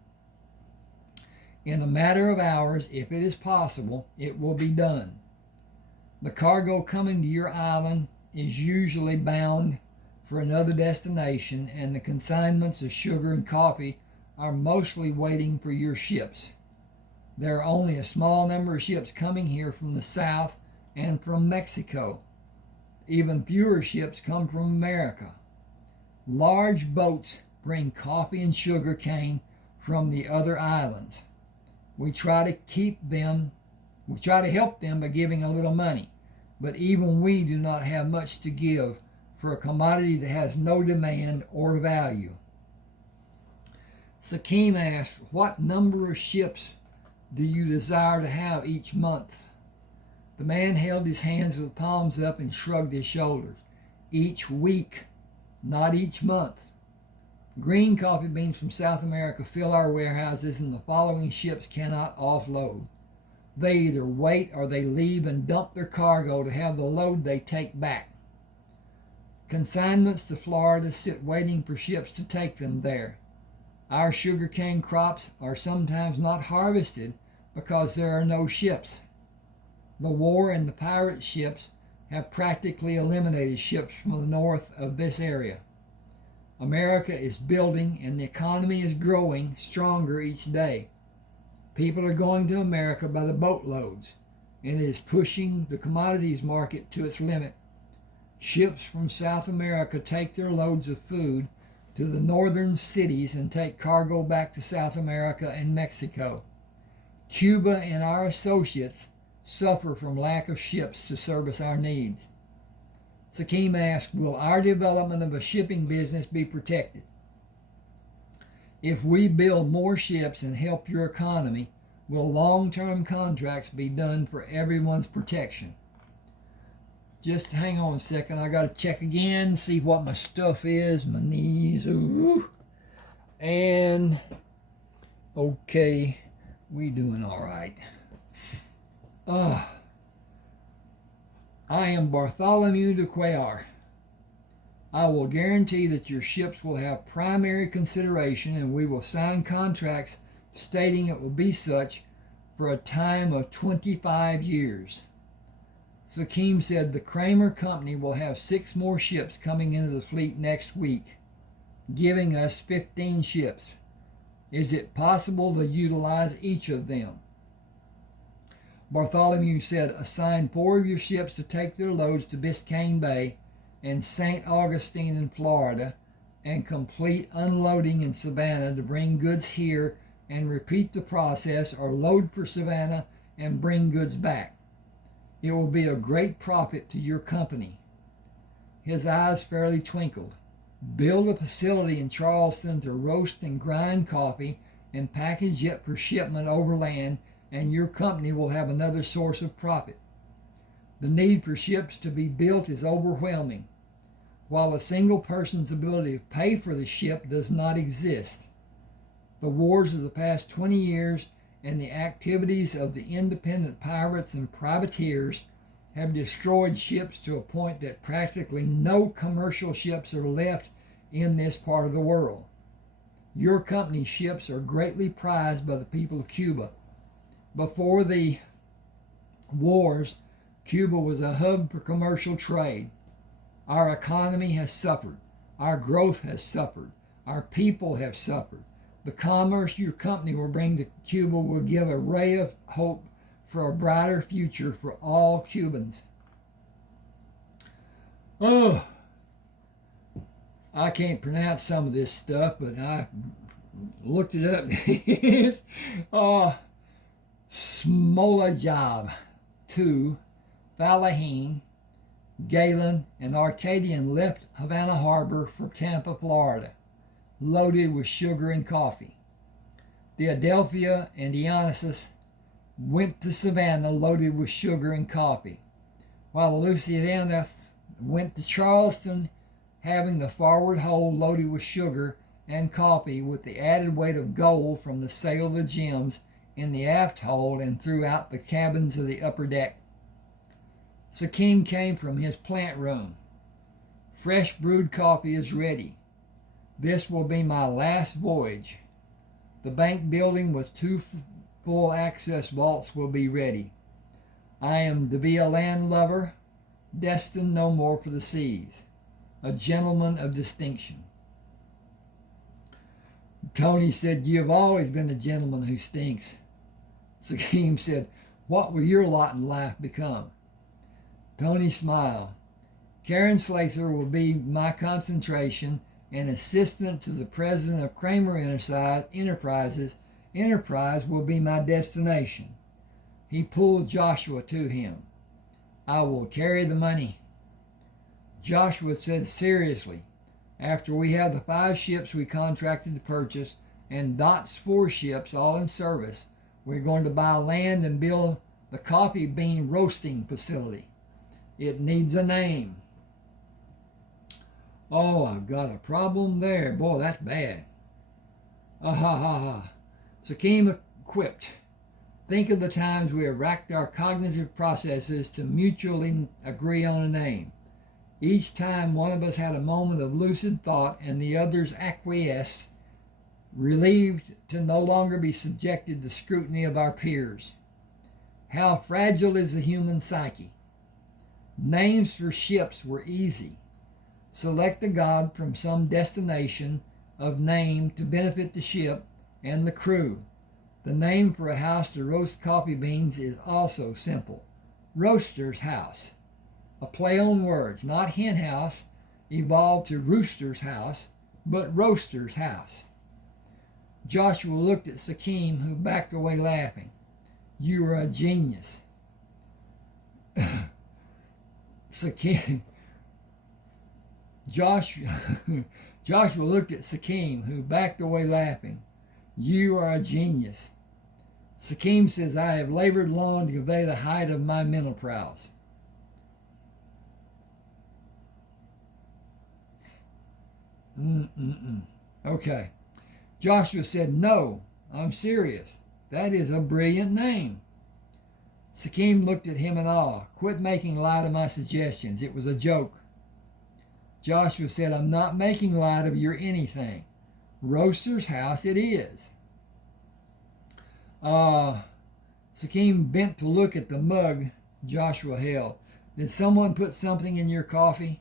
In a matter of hours, if it is possible, it will be done. The cargo coming to your island is usually bound for another destination, and the consignments of sugar and coffee are mostly waiting for your ships. There are only a small number of ships coming here from the south and from Mexico. Even fewer ships come from America. Large boats bring coffee and sugar cane from the other islands. We try to help them by giving a little money, but even we do not have much to give for a commodity that has no demand or value. Sakim asked, what number of ships do you desire to have each month? The man held his hands with the palms up and shrugged his shoulders. Each week, not each month. Green coffee beans from South America fill our warehouses, and the following ships cannot offload. They either wait or they leave and dump their cargo to have the load they take back. Consignments to Florida sit waiting for ships to take them there. Our sugarcane crops are sometimes not harvested because there are no ships. The war and the pirate ships have practically eliminated ships from the north of this area. America is building and the economy is growing stronger each day. People are going to America by the boatloads, and it is pushing the commodities market to its limit. Ships from South America take their loads of food to the northern cities and take cargo back to South America and Mexico. Cuba and our associates suffer from lack of ships to service our needs. Sakim asked, will our development of a shipping business be protected? If we build more ships and help your economy, will long-term contracts be done for everyone's protection? Just hang on a second. I got to check again, see what my stuff is. My knees. Ooh. And, okay, we doing all right. I am Bartholomew de Cuellar. I will guarantee that your ships will have primary consideration, and we will sign contracts stating it will be such for a time of 25 years. Sakim said the Crammer company will have 6 more ships coming into the fleet next week, giving us 15 ships. Is it possible to utilize each of them? Bartholomew said, assign 4 of your ships to take their loads to Biscayne Bay and St. Augustine in Florida, and complete unloading in Savannah to bring goods here, and repeat the process, or load for Savannah and bring goods back. It will be a great profit to your company. His eyes fairly twinkled. Build a facility in Charleston to roast and grind coffee and package it for shipment overland, and your company will have another source of profit. The need for ships to be built is overwhelming, while a single person's ability to pay for the ship does not exist. The wars of the past 20 years and the activities of the independent pirates and privateers have destroyed ships to a point that practically no commercial ships are left in this part of the world. Your company's ships are greatly prized by the people of Cuba. Before the wars, Cuba was a hub for commercial trade. Our economy has suffered. Our growth has suffered. Our people have suffered. The commerce your company will bring to Cuba will give a ray of hope for a brighter future for all Cubans. Oh, I can't pronounce some of this stuff, but I looked it up. Smolajab, 2, Fallaheen, Galen, and Arcadian left Havana Harbor for Tampa, Florida, loaded with sugar and coffee. the Adelphia and Dionysus went to Savannah loaded with sugar and coffee, while the Lusitania went to Charleston having the forward hold loaded with sugar and coffee with the added weight of gold from the sale of the gems in the aft hold and throughout the cabins of the upper deck. Sakim came from his plant room. Fresh brewed coffee is ready. This will be my last voyage. The bank building with 2 full access vaults will be ready. I am to be a landlubber, destined no more for the seas, a gentleman of distinction. Tony said, you have always been a gentleman who stinks. Sakim said, what will your lot in life become? Tony smiled. Karen Slather will be my concentration and assistant to the president of Crammer Enterprises. Enterprise will be my destination. He pulled Joshua to him. I will carry the money. Joshua said seriously, after we have the 5 ships we contracted to purchase and Dot's 4 ships all in service, we're going to buy land and build the coffee bean roasting facility. It needs a name. Oh, I've got a problem there. Boy, that's bad. Ah ha ha ha. Sakim quipped. Think of the times we have racked our cognitive processes to mutually agree on a name. Each time one of us had a moment of lucid thought and the others acquiesced, relieved to no longer be subjected to scrutiny of our peers. How fragile is the human psyche. Names for ships were easy. Select a god from some destination of name to benefit the ship and the crew. The name for a house to roast coffee beans is also simple. Roaster's House. A play on words, not hen house, evolved to rooster's house, but roaster's house. Joshua looked at Sakim, who backed away laughing. You are a genius. Sakim. Joshua looked at Sakim, who backed away laughing. You are a genius. Sakim says, I have labored long to convey the height of my mental prowess. Okay. Joshua said, no, I'm serious. That is a brilliant name. Sakim looked at him in awe. Quit making light of my suggestions. It was a joke. Joshua said, I'm not making light of your anything. Roaster's House it is. Sakim bent to look at the mug Joshua held. Did someone put something in your coffee?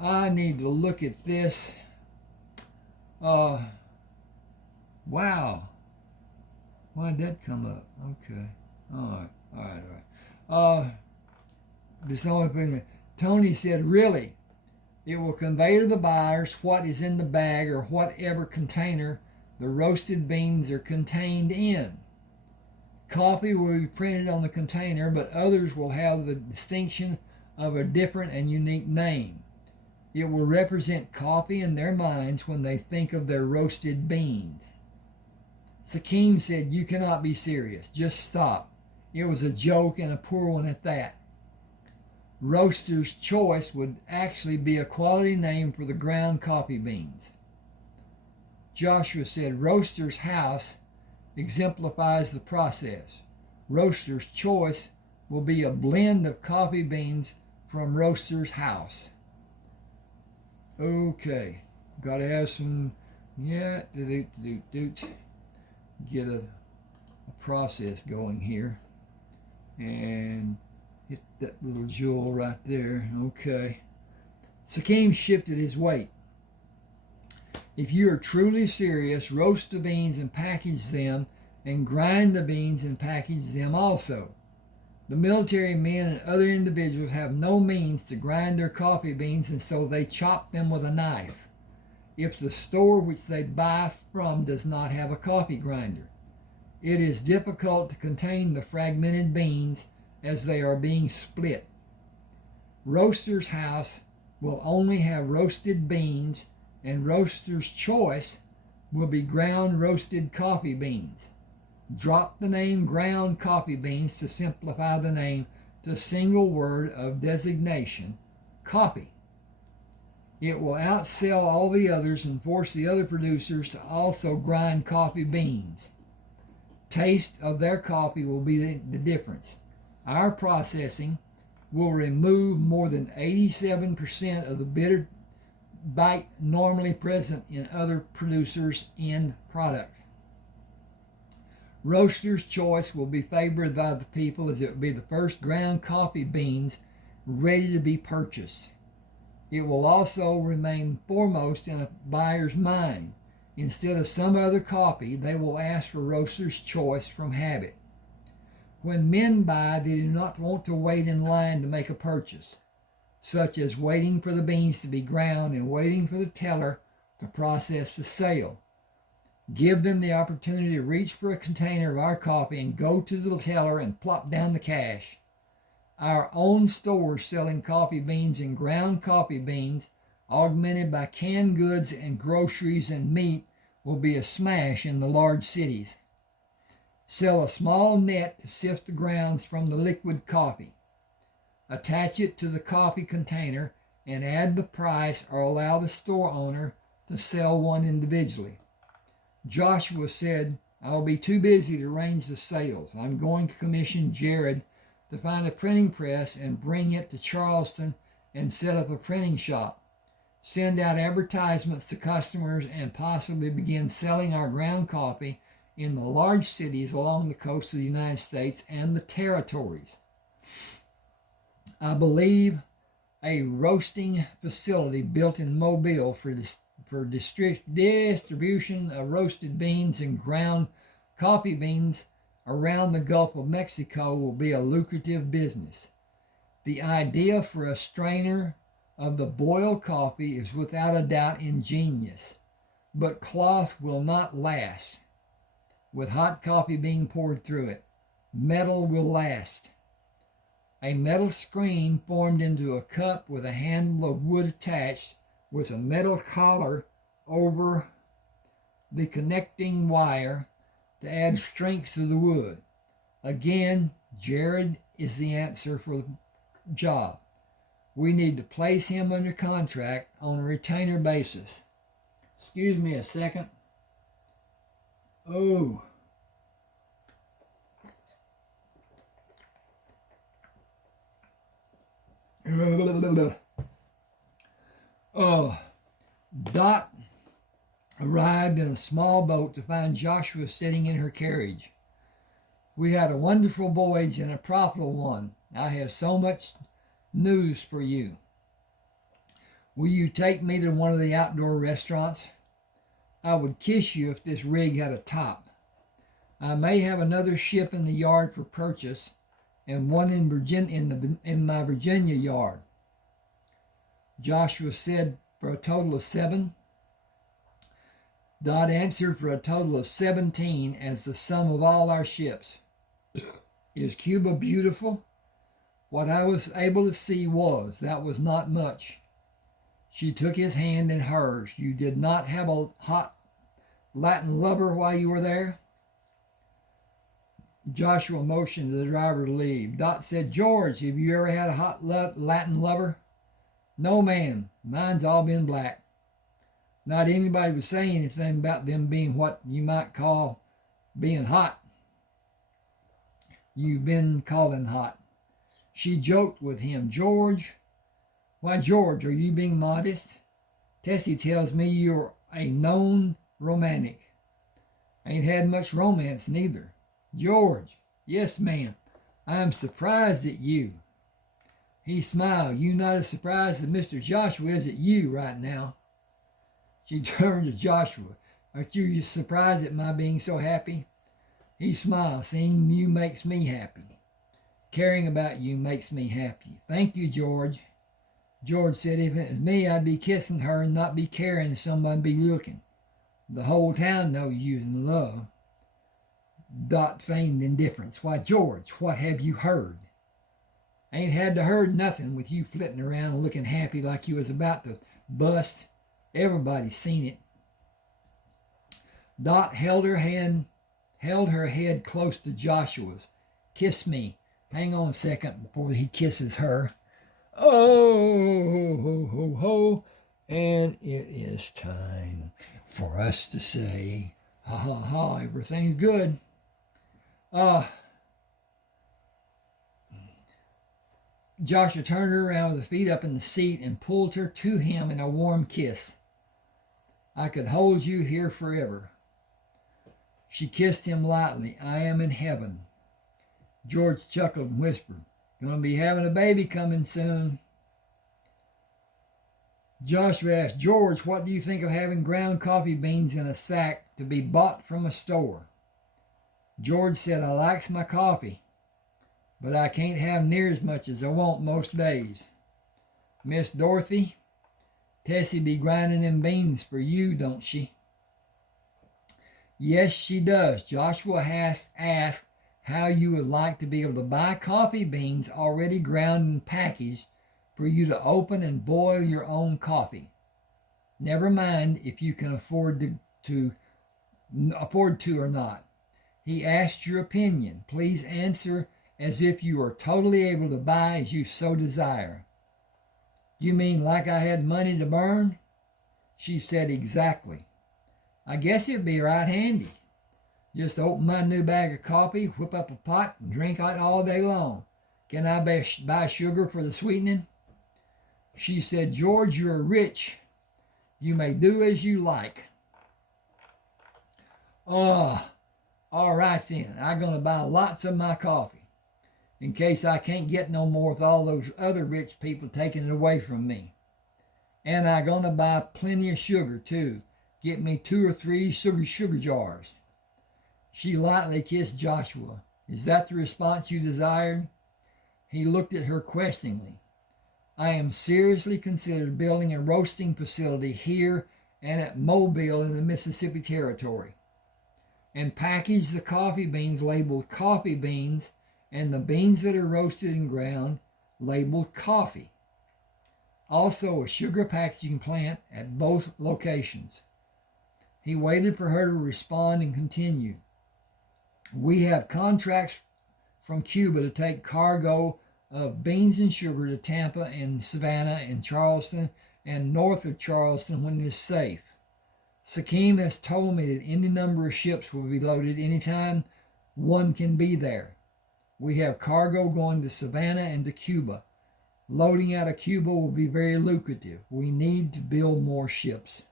I need to look at this. Wow. Why did that come up? Okay. All right. Did someone put it? Tony said, really? It will convey to the buyers what is in the bag or whatever container the roasted beans are contained in. Coffee will be printed on the container, but others will have the distinction of a different and unique name. It will represent coffee in their minds when they think of their roasted beans. Sakim said, you cannot be serious. Just stop. It was a joke and a poor one at that. Roaster's Choice would actually be a quality name for the ground coffee beans. Joshua said, Roaster's House exemplifies the process. Roaster's Choice will be a blend of coffee beans from Roaster's House. Okay, gotta have some, get a process going here. And hit that little jewel right there. Okay. Sakim shifted his weight. If you are truly serious, roast the beans and package them, and grind the beans and package them also. The military men and other individuals have no means to grind their coffee beans, and so they chop them with a knife. If the store which they buy from does not have a coffee grinder, it is difficult to contain the fragmented beans as they are being split. Roaster's House will only have roasted beans, and Roaster's Choice will be ground roasted coffee beans. Drop the name ground coffee beans to simplify the name to a single word of designation, coffee. It will outsell all the others and force the other producers to also grind coffee beans. Taste of their coffee will be the difference. Our processing will remove more than 87% of the bitter bite normally present in other producers' end product. Roaster's choice will be favored by the people as it will be the first ground coffee beans ready to be purchased. It will also remain foremost in a buyer's mind. Instead of some other coffee, they will ask for roaster's choice from habit. When men buy, they do not want to wait in line to make a purchase, such as waiting for the beans to be ground and waiting for the teller to process the sale. Give them the opportunity to reach for a container of our coffee and go to the teller and plop down the cash. Our own stores selling coffee beans and ground coffee beans, augmented by canned goods and groceries and meat, will be a smash in the large cities. Sell a small net to sift the grounds from the liquid coffee. Attach it to the coffee container and add the price or allow the store owner to sell one individually. Joshua said, "I'll be too busy to arrange the sales. I'm going to commission Jared to find a printing press and bring it to Charleston and set up a printing shop. Send out advertisements to customers and possibly begin selling our ground coffee in the large cities along the coast of the United States and the territories. I believe a roasting facility built in Mobile for distribution of roasted beans and ground coffee beans around the Gulf of Mexico will be a lucrative business. The idea for a strainer of the boiled coffee is without a doubt ingenious, but cloth will not last with hot coffee being poured through it. Metal will last. A metal screen formed into a cup with a handle of wood attached with a metal collar over the connecting wire to add strength to the wood. Again, Jared is the answer for the job. We need to place him under contract on a retainer basis." Excuse me a second. Oh. Dot arrived in a small boat to find Joshua sitting in her carriage. "We had a wonderful voyage and a profitable one. I have so much news for you. Will you take me to one of the outdoor restaurants? I would kiss you if this rig had a top. I may have another ship in the yard for purchase and one in my Virginia yard." Joshua said, "For a total of 7. Dot answered, "For a total of 17 as the sum of all our ships." "Is Cuba beautiful?" "What I was able to see that was not much." She took his hand in hers. "You did not have a hot Latin lover while you were there?" Joshua motioned to the driver to leave. Dot said, "George, have you ever had a hot Latin lover?" "No, ma'am. Mine's all been black." Not anybody was saying anything about them being what you might call being hot. You've been calling hot. She joked with him. Why, George, are you being modest? Tessie tells me you're a known romantic." "Ain't had much romance neither." "George." "Yes, ma'am. I'm surprised at you." He smiled. "You not as surprised as Mr. Joshua is at you right now." She turned to Joshua. "Aren't you surprised at my being so happy?" He smiled. "Seeing you makes me happy. Caring about you makes me happy." "Thank you, George." George said, "If it was me, I'd be kissing her and not be caring if somebody be looking. The whole town knows you's in love." Dot feigned indifference. "Why, George, what have you heard?" "Ain't had to heard nothing with you flitting around and looking happy like you was about to bust. Everybody's seen it." Dot held her head close to Joshua's. Kiss me. Hang on a second before he kisses her. Oh, ho, ho, ho. And it is time for us to say, ha, ha, ha, everything's good. Joshua turned her around with her feet up in the seat and pulled her to him in a warm kiss. I could hold you here forever. She kissed him lightly. I am in heaven. George chuckled and whispered, gonna be having a baby coming soon. Joshua asked, George, what do you think of having ground coffee beans in a sack to be bought from a store? George said, I likes my coffee, but I can't have near as much as I want most days. Miss Dorothy, Tessie be grinding them beans for you, don't she? Yes, she does. Joshua has asked how you would like to be able to buy coffee beans already ground and packaged for you to open and boil your own coffee. Never mind if you can afford to or not. He asked your opinion. Please answer as if you are totally able to buy as you so desire. You mean like I had money to burn? She said, exactly. I guess it'd be right handy. Just open my new bag of coffee, whip up a pot, and drink it all day long. Can I buy sugar for the sweetening? She said, George, you're rich. You may do as you like. Oh, all right then. I'm going to buy lots of my coffee in case I can't get no more with all those other rich people taking it away from me. And I'm going to buy plenty of sugar, too. Get me 2 or 3 sugar jars. She lightly kissed Joshua. Is that the response you desired? He looked at her questioningly. I am seriously considering building a roasting facility here and at Mobile in the Mississippi Territory, and package the coffee beans labeled coffee beans and the beans that are roasted and ground labeled coffee. Also a sugar packaging plant at both locations. He waited for her to respond and continued. We have contracts from Cuba to take cargo of beans and sugar to Tampa and Savannah and Charleston and north of Charleston when it is safe. Sakim has told me that any number of ships will be loaded anytime one can be there. We have cargo going to Savannah and to Cuba. Loading out of Cuba will be very lucrative. We need to build more ships.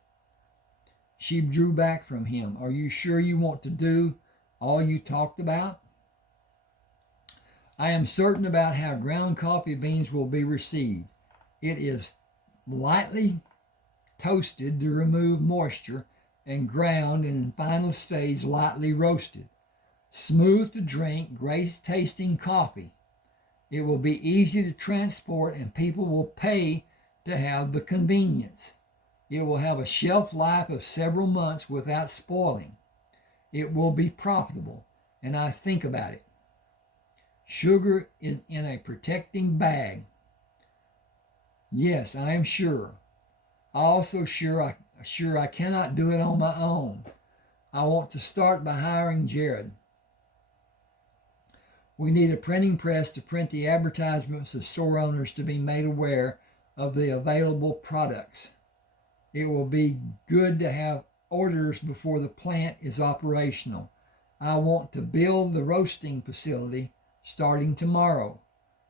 She drew back from him. Are you sure you want to do all you talked about? I am certain about how ground coffee beans will be received. It is lightly toasted to remove moisture and ground and in final stage lightly roasted. Smooth to drink, great tasting coffee. It will be easy to transport and people will pay to have the convenience. It will have a shelf life of several months without spoiling. It will be profitable, and I think about it. Sugar is in a protecting bag. Yes, I am sure. Also sure I cannot do it on my own. I want to start by hiring Jared. We need a printing press to print the advertisements of store owners to be made aware of the available products. It will be good to have orders before the plant is operational. I want to build the roasting facility starting tomorrow.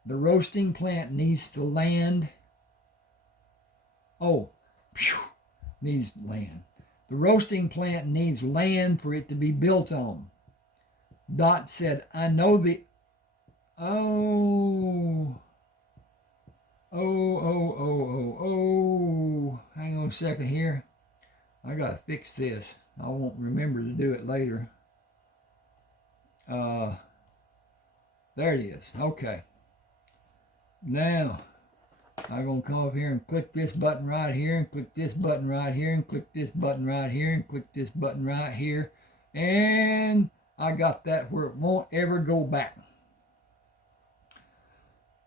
The roasting plant needs to land. Needs land. The roasting plant needs land for it to be built on. Dot said, I know the... Hang on a second here. I got to fix this. I won't remember to do it later. There it is. Okay. Now, I'm going to come up here and click this button right here, and click this button right here, and click this button right here, and click this button right here. And I got that where it won't ever go back.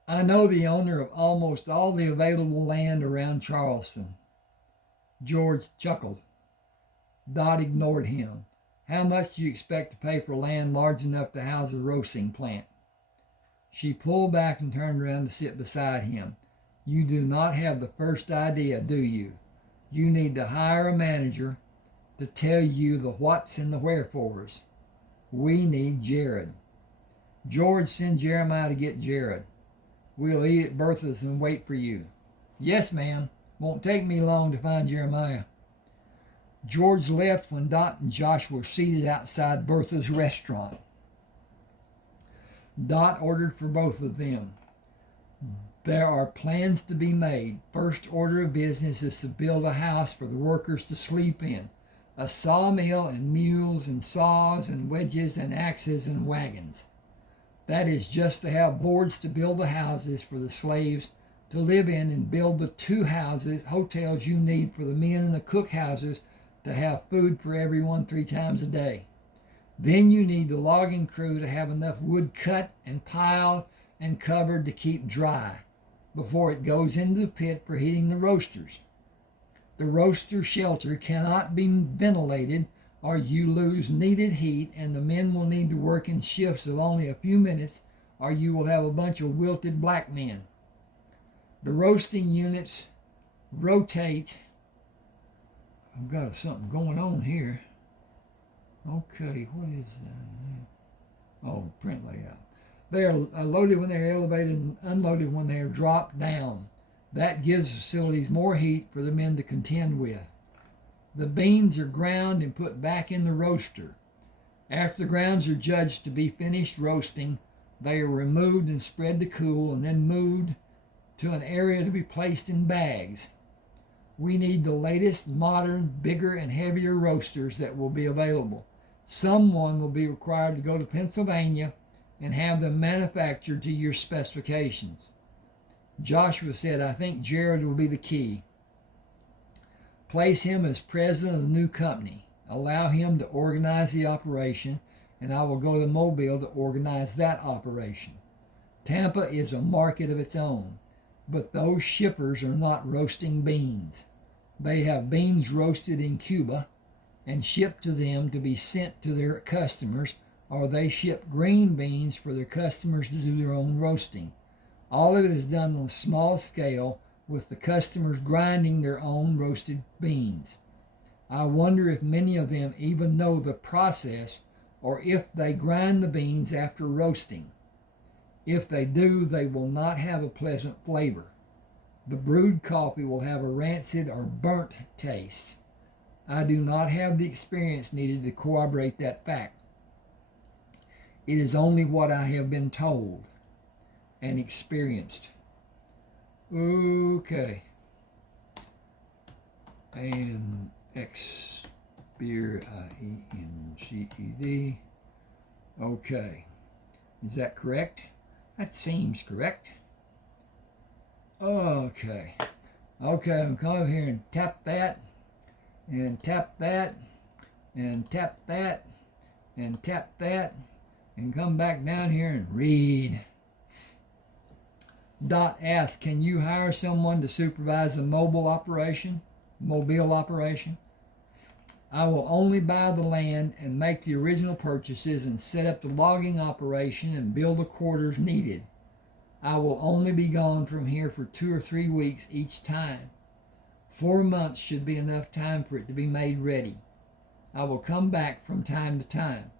I know the owner of almost all the available land around Charleston. George chuckled. Dot ignored him. How much do you expect to pay for land large enough to house a roasting plant? She pulled back and turned around to sit beside him. You do not have the first idea, do you? You need to hire a manager to tell you the whats and the wherefores. We need Jared. George, send Jeremiah to get Jared. We'll eat at Bertha's and wait for you. Yes, ma'am. Won't take me long to find Jeremiah. George left when Dot and Josh were seated outside Bertha's restaurant. Dot ordered for both of them. There are plans to be made. First order of business is to build a house for the workers to sleep in. A sawmill and mules and saws and wedges and axes and wagons. That is just to have boards to build the houses for the slaves to live in and build the 2 hotels you need for the men in the cookhouses to have food for everyone 3 times a day. Then you need the logging crew to have enough wood cut and piled and covered to keep dry before it goes into the pit for heating the roasters. The roaster shelter cannot be ventilated or you lose needed heat, and the men will need to work in shifts of only a few minutes or you will have a bunch of wilted black men. The roasting units rotate. I've got something going on here. Okay, what is that? Oh, print layout. They are loaded when they're elevated and unloaded when they are dropped down. That gives facilities more heat for the men to contend with. The beans are ground and put back in the roaster. After the grounds are judged to be finished roasting, they are removed and spread to cool and then moved to an area to be placed in bags. We need the latest, modern, bigger, and heavier roasters that will be available. Someone will be required to go to Pennsylvania and have them manufactured to your specifications. Joshua said, I think Jared will be the key. Place him as president of the new company. Allow him to organize the operation, and I will go to Mobile to organize that operation. Tampa is a market of its own, but those shippers are not roasting beans. They have beans roasted in Cuba and shipped to them to be sent to their customers, or they ship green beans for their customers to do their own roasting. All of it is done on a small scale, with the customers grinding their own roasted beans. I wonder if many of them even know the process, or if they grind the beans after roasting. If they do, they will not have a pleasant flavor. The brewed coffee will have a rancid or burnt taste. I do not have the experience needed to corroborate that fact. It is only what I have been told and experienced. Okay. And extricated. Okay. Is that correct? That seems correct. Okay. Okay, I'm come over here and tap that, and tap that, and tap that, and tap that, and come back down here and read. Dot asks, can you hire someone to supervise the mobile operation? I will only buy the land and make the original purchases and set up the logging operation and build the quarters needed. I will only be gone from here for 2 or 3 weeks each time. 4 months should be enough time for it to be made ready. I will come back from time to time.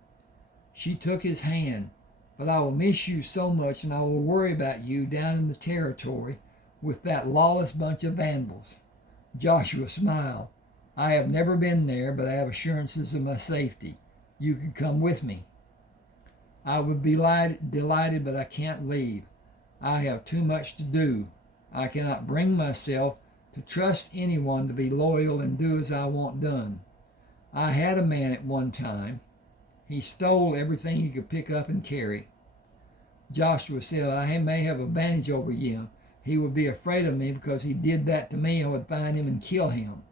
She took his hand. But I will miss you so much, and I will worry about you down in the territory with that lawless bunch of vandals. Joshua smiled. I have never been there, but I have assurances of my safety. You can come with me. I would be delighted, but I can't leave. I have too much to do. I cannot bring myself to trust anyone to be loyal and do as I want done. I had a man at one time. He stole everything he could pick up and carry. Joshua said, I may have advantage over him. He would be afraid of me because he did that to me. I would find him and kill him.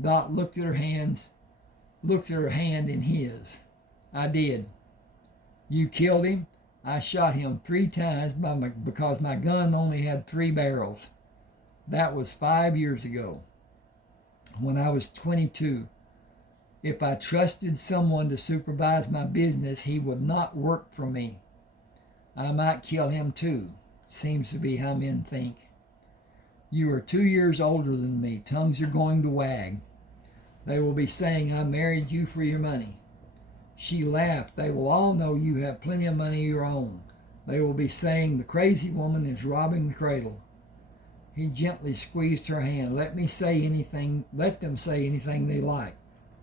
Dot looked at her hand in his. I did. You killed him? I shot him 3 times because my gun only had 3 barrels. That was 5 years ago, when I was 22. If I trusted someone to supervise my business, he would not work for me. I might kill him too. Seems to be how men think. You are 2 years older than me. Tongues are going to wag. They will be saying, I married you for your money. She laughed. They will all know you have plenty of money of your own. They will be saying, the crazy woman is robbing the cradle. He gently squeezed her hand. Let them say anything they like.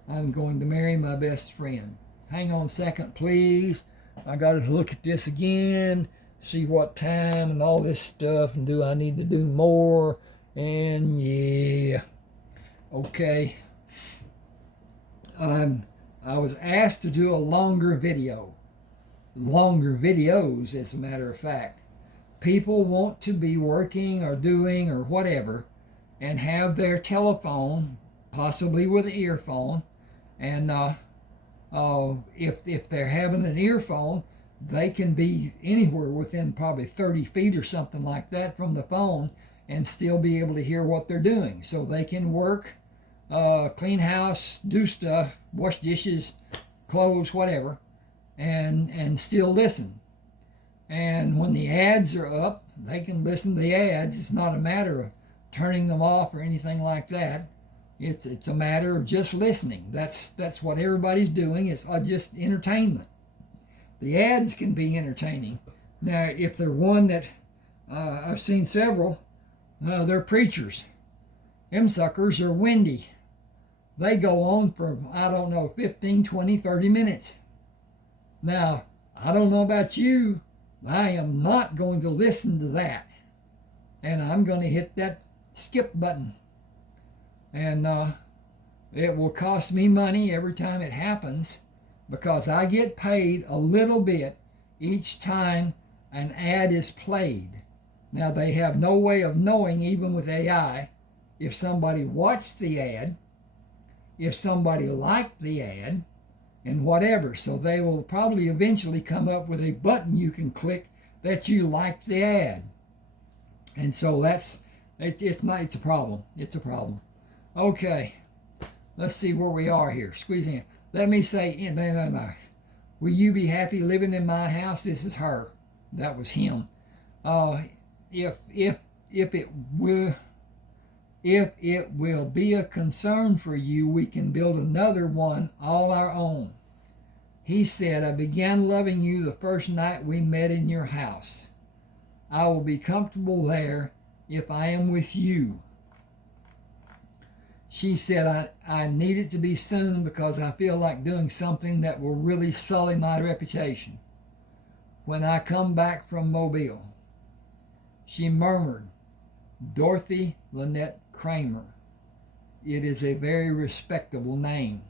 I'm going to marry my best friend. Hang on a second, please. I got to look at this again, see what time and all this stuff, and do I need to do more? And yeah. Okay. I was asked to do a longer video. Longer videos, as a matter of fact. People want to be working or doing or whatever and have their telephone, possibly with an earphone, and if they're having an earphone, they can be anywhere within probably 30 feet or something like that from the phone and still be able to hear what they're doing. So they can work, clean house, do stuff, wash dishes, clothes, whatever, and still listen. And when the ads are up, they can listen to the ads. It's not a matter of turning them off or anything like that. It's a matter of just listening. That's what everybody's doing. It's just entertainment. The ads can be entertaining. Now, if they're one that I've seen several, they're preachers. Them suckers are windy. They go on for, 15, 20, 30 minutes. Now, I don't know about you. I am not going to listen to that. And I'm going to hit that skip button. And it will cost me money every time it happens because I get paid a little bit each time an ad is played. Now, they have no way of knowing, even with AI, if somebody watched the ad, if somebody liked the ad, and whatever. So they will probably eventually come up with a button you can click that you liked the ad. And so it's a problem. It's a problem. Okay, let's see where we are here. Squeeze in. Let me say, no. Will you be happy living in my house? This is her. That was him. If it will be a concern for you, we can build another one all our own. He said, I began loving you the first night we met in your house. I will be comfortable there if I am with you. She said, I need it to be soon because I feel like doing something that will really sully my reputation when I come back from Mobile. She murmured, Dorothy Lynette Crammer. It is a very respectable name.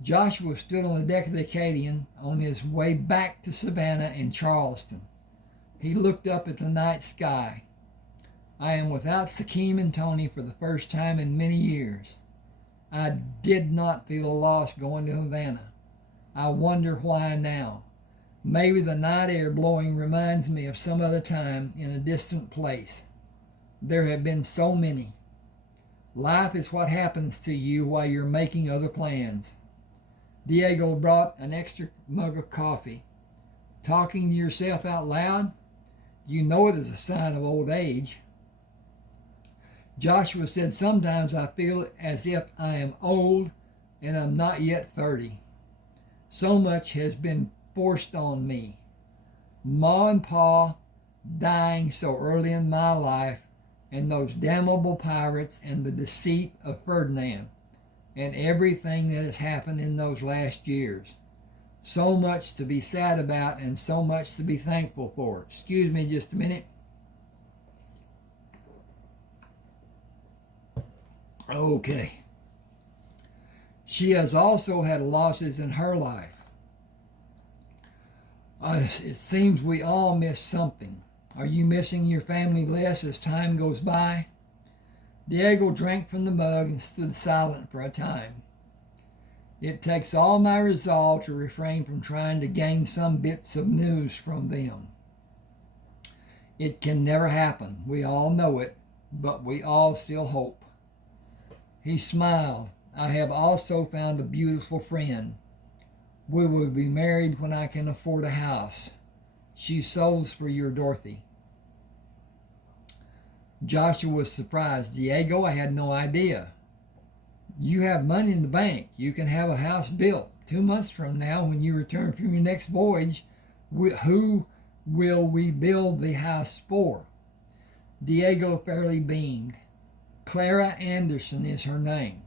Joshua stood on the deck of the Acadian on his way back to Savannah and Charleston. He looked up at the night sky. I am without Sakim and Tony for the first time in many years. I did not feel lost going to Havana. I wonder why now. Maybe the night air blowing reminds me of some other time in a distant place. There have been so many. Life is what happens to you while you're making other plans. Diego brought an extra mug of coffee. Talking to yourself out loud? You know it is a sign of old age. Joshua said, sometimes I feel as if I am old and I'm not yet 30. So much has been forced on me. Ma and Pa dying so early in my life, and those damnable pirates and the deceit of Ferdinand, and everything that has happened in those last years. So much to be sad about and so much to be thankful for. Excuse me just a minute. Okay. She has also had losses in her life. It seems we all miss something. Are you missing your family less as time goes by? Diego drank from the mug and stood silent for a time. It takes all my resolve to refrain from trying to gain some bits of news from them. It can never happen. We all know it, but we all still hope. He smiled. I have also found a beautiful friend. We will be married when I can afford a house. She sews for your Dorothy. Joshua was surprised. Diego, I had no idea. You have money in the bank. You can have a house built. 2 months from now, when you return from your next voyage, who will we build the house for? Diego fairly beamed. Clara Anderson is her name.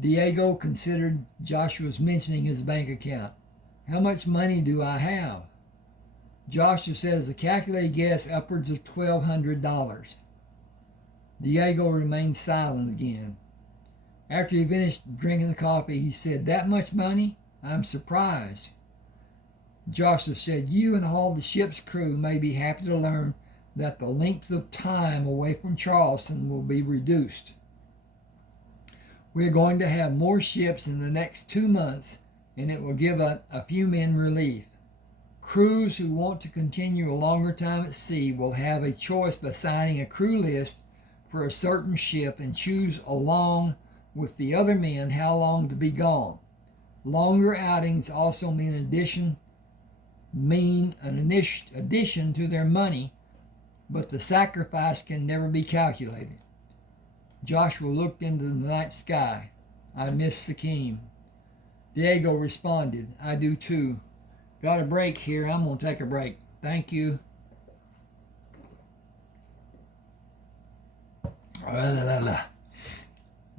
Diego considered Joshua's mentioning his bank account. How much money do I have? Joshua said as a calculated guess, upwards of $1,200. Diego remained silent again. After he finished drinking the coffee, he said, that much money? I'm surprised. Joshua said, you and all the ship's crew may be happy to learn that the length of time away from Charleston will be reduced. We're going to have more ships in the next 2 months, and it will give a few men relief. Crews who want to continue a longer time at sea will have a choice by signing a crew list for a certain ship and choose along with the other men how long to be gone. Longer outings also mean an addition to their money, but the sacrifice can never be calculated. Joshua looked into the night sky. I miss Sikkim. Diego responded, I do too. Got a break here. I'm going to take a break. Thank you.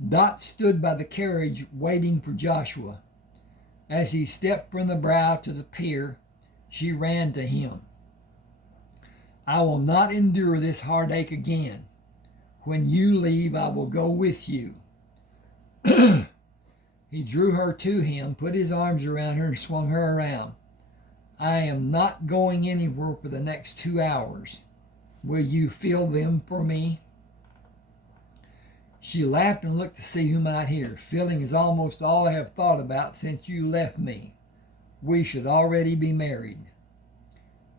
Dot stood by the carriage waiting for Joshua. As he stepped from the bow to the pier, she ran to him. I will not endure this heartache again. When you leave, I will go with you. He drew her to him, put his arms around her, and swung her around. I am not going anywhere for the next 2 hours. Will you fill them for me? She laughed and looked to see who might hear. Filling is almost all I have thought about since you left me. We should already be married.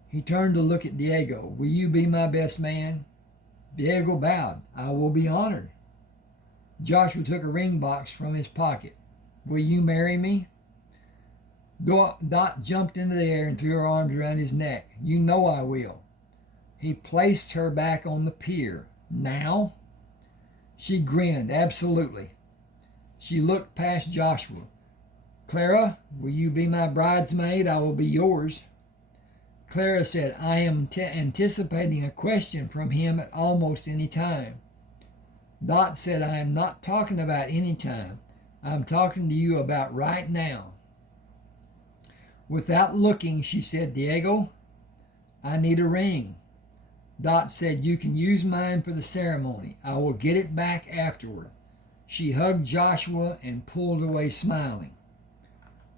He turned to look at Diego. Will you be my best man? Diego bowed. I will be honored. Joshua took a ring box from his pocket. Will you marry me? Dot jumped into the air and threw her arms around his neck. You know I will. He placed her back on the pier. Now? She grinned. Absolutely. She looked past Joshua. Clara, will you be my bridesmaid? I will be yours. Clara said, I am anticipating a question from him at almost any time. Dot said, I am not talking about any time. I'm talking to you about right now. Without looking, she said, Diego, I need a ring. Dot said, you can use mine for the ceremony. I will get it back afterward. She hugged Joshua and pulled away smiling.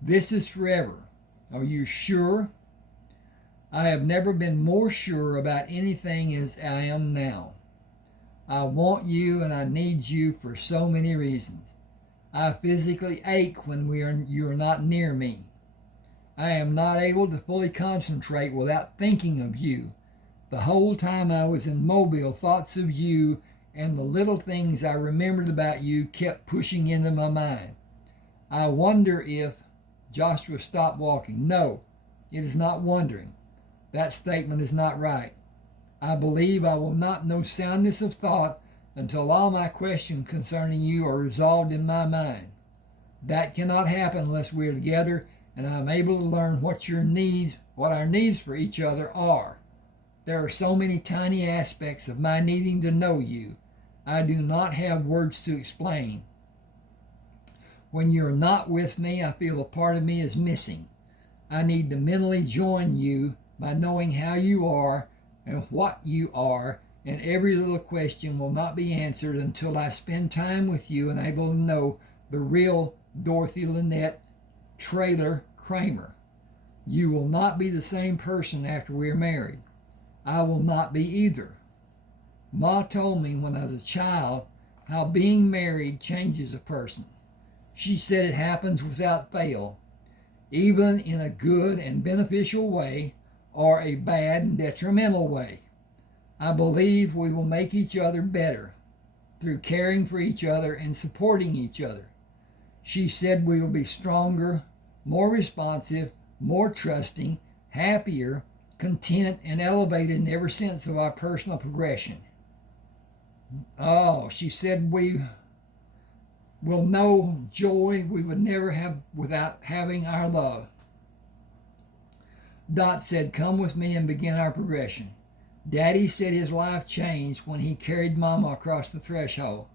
This is forever. Are you sure? I have never been more sure about anything as I am now. I want you and I need you for so many reasons. I physically ache when you are not near me. I am not able to fully concentrate without thinking of you. The whole time I was in Mobile, thoughts of you and the little things I remembered about you kept pushing into my mind. I wonder if... Joshua stopped walking. No, it is not wondering. That statement is not right. I believe I will not know soundness of thought until all my questions concerning you are resolved in my mind. That cannot happen unless we are together and I am able to learn what our needs for each other are. There are so many tiny aspects of my needing to know you. I do not have words to explain. When you're not with me, I feel a part of me is missing. I need to mentally join you by knowing how you are and what you are, and every little question will not be answered until I spend time with you and able to know the real Dorothy Lynette traitor Crammer. You will not be the same person after we are married. I will not be either. Ma told me when I was a child how being married changes a person. She said it happens without fail, even in a good and beneficial way or a bad and detrimental way. I believe we will make each other better through caring for each other and supporting each other. She said we will be stronger, more responsive, more trusting, happier, content, and elevated in every sense of our personal progression. Oh, she said we will know joy we would never have without having our love. Dot said, come with me and begin our progression. Daddy said his life changed when he carried Mama across the threshold.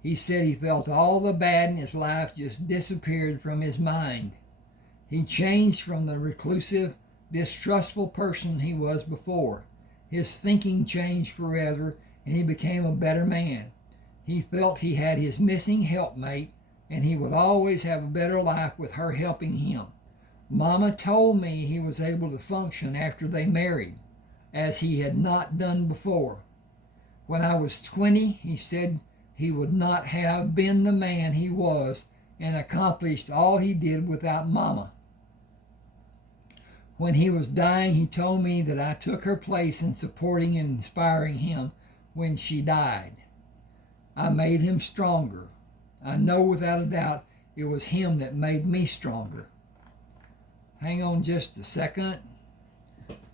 He said he felt all the bad in his life just disappeared from his mind. He changed from the reclusive, distrustful person he was before. His thinking changed forever, and he became a better man. He felt he had his missing helpmate, and he would always have a better life with her helping him. Mama told me he was able to function after they married, as he had not done before. When I was 20, he said he would not have been the man he was and accomplished all he did without Mama. When he was dying, he told me that I took her place in supporting and inspiring him when she died. I made him stronger. I know without a doubt it was him that made me stronger. Hang on just a second.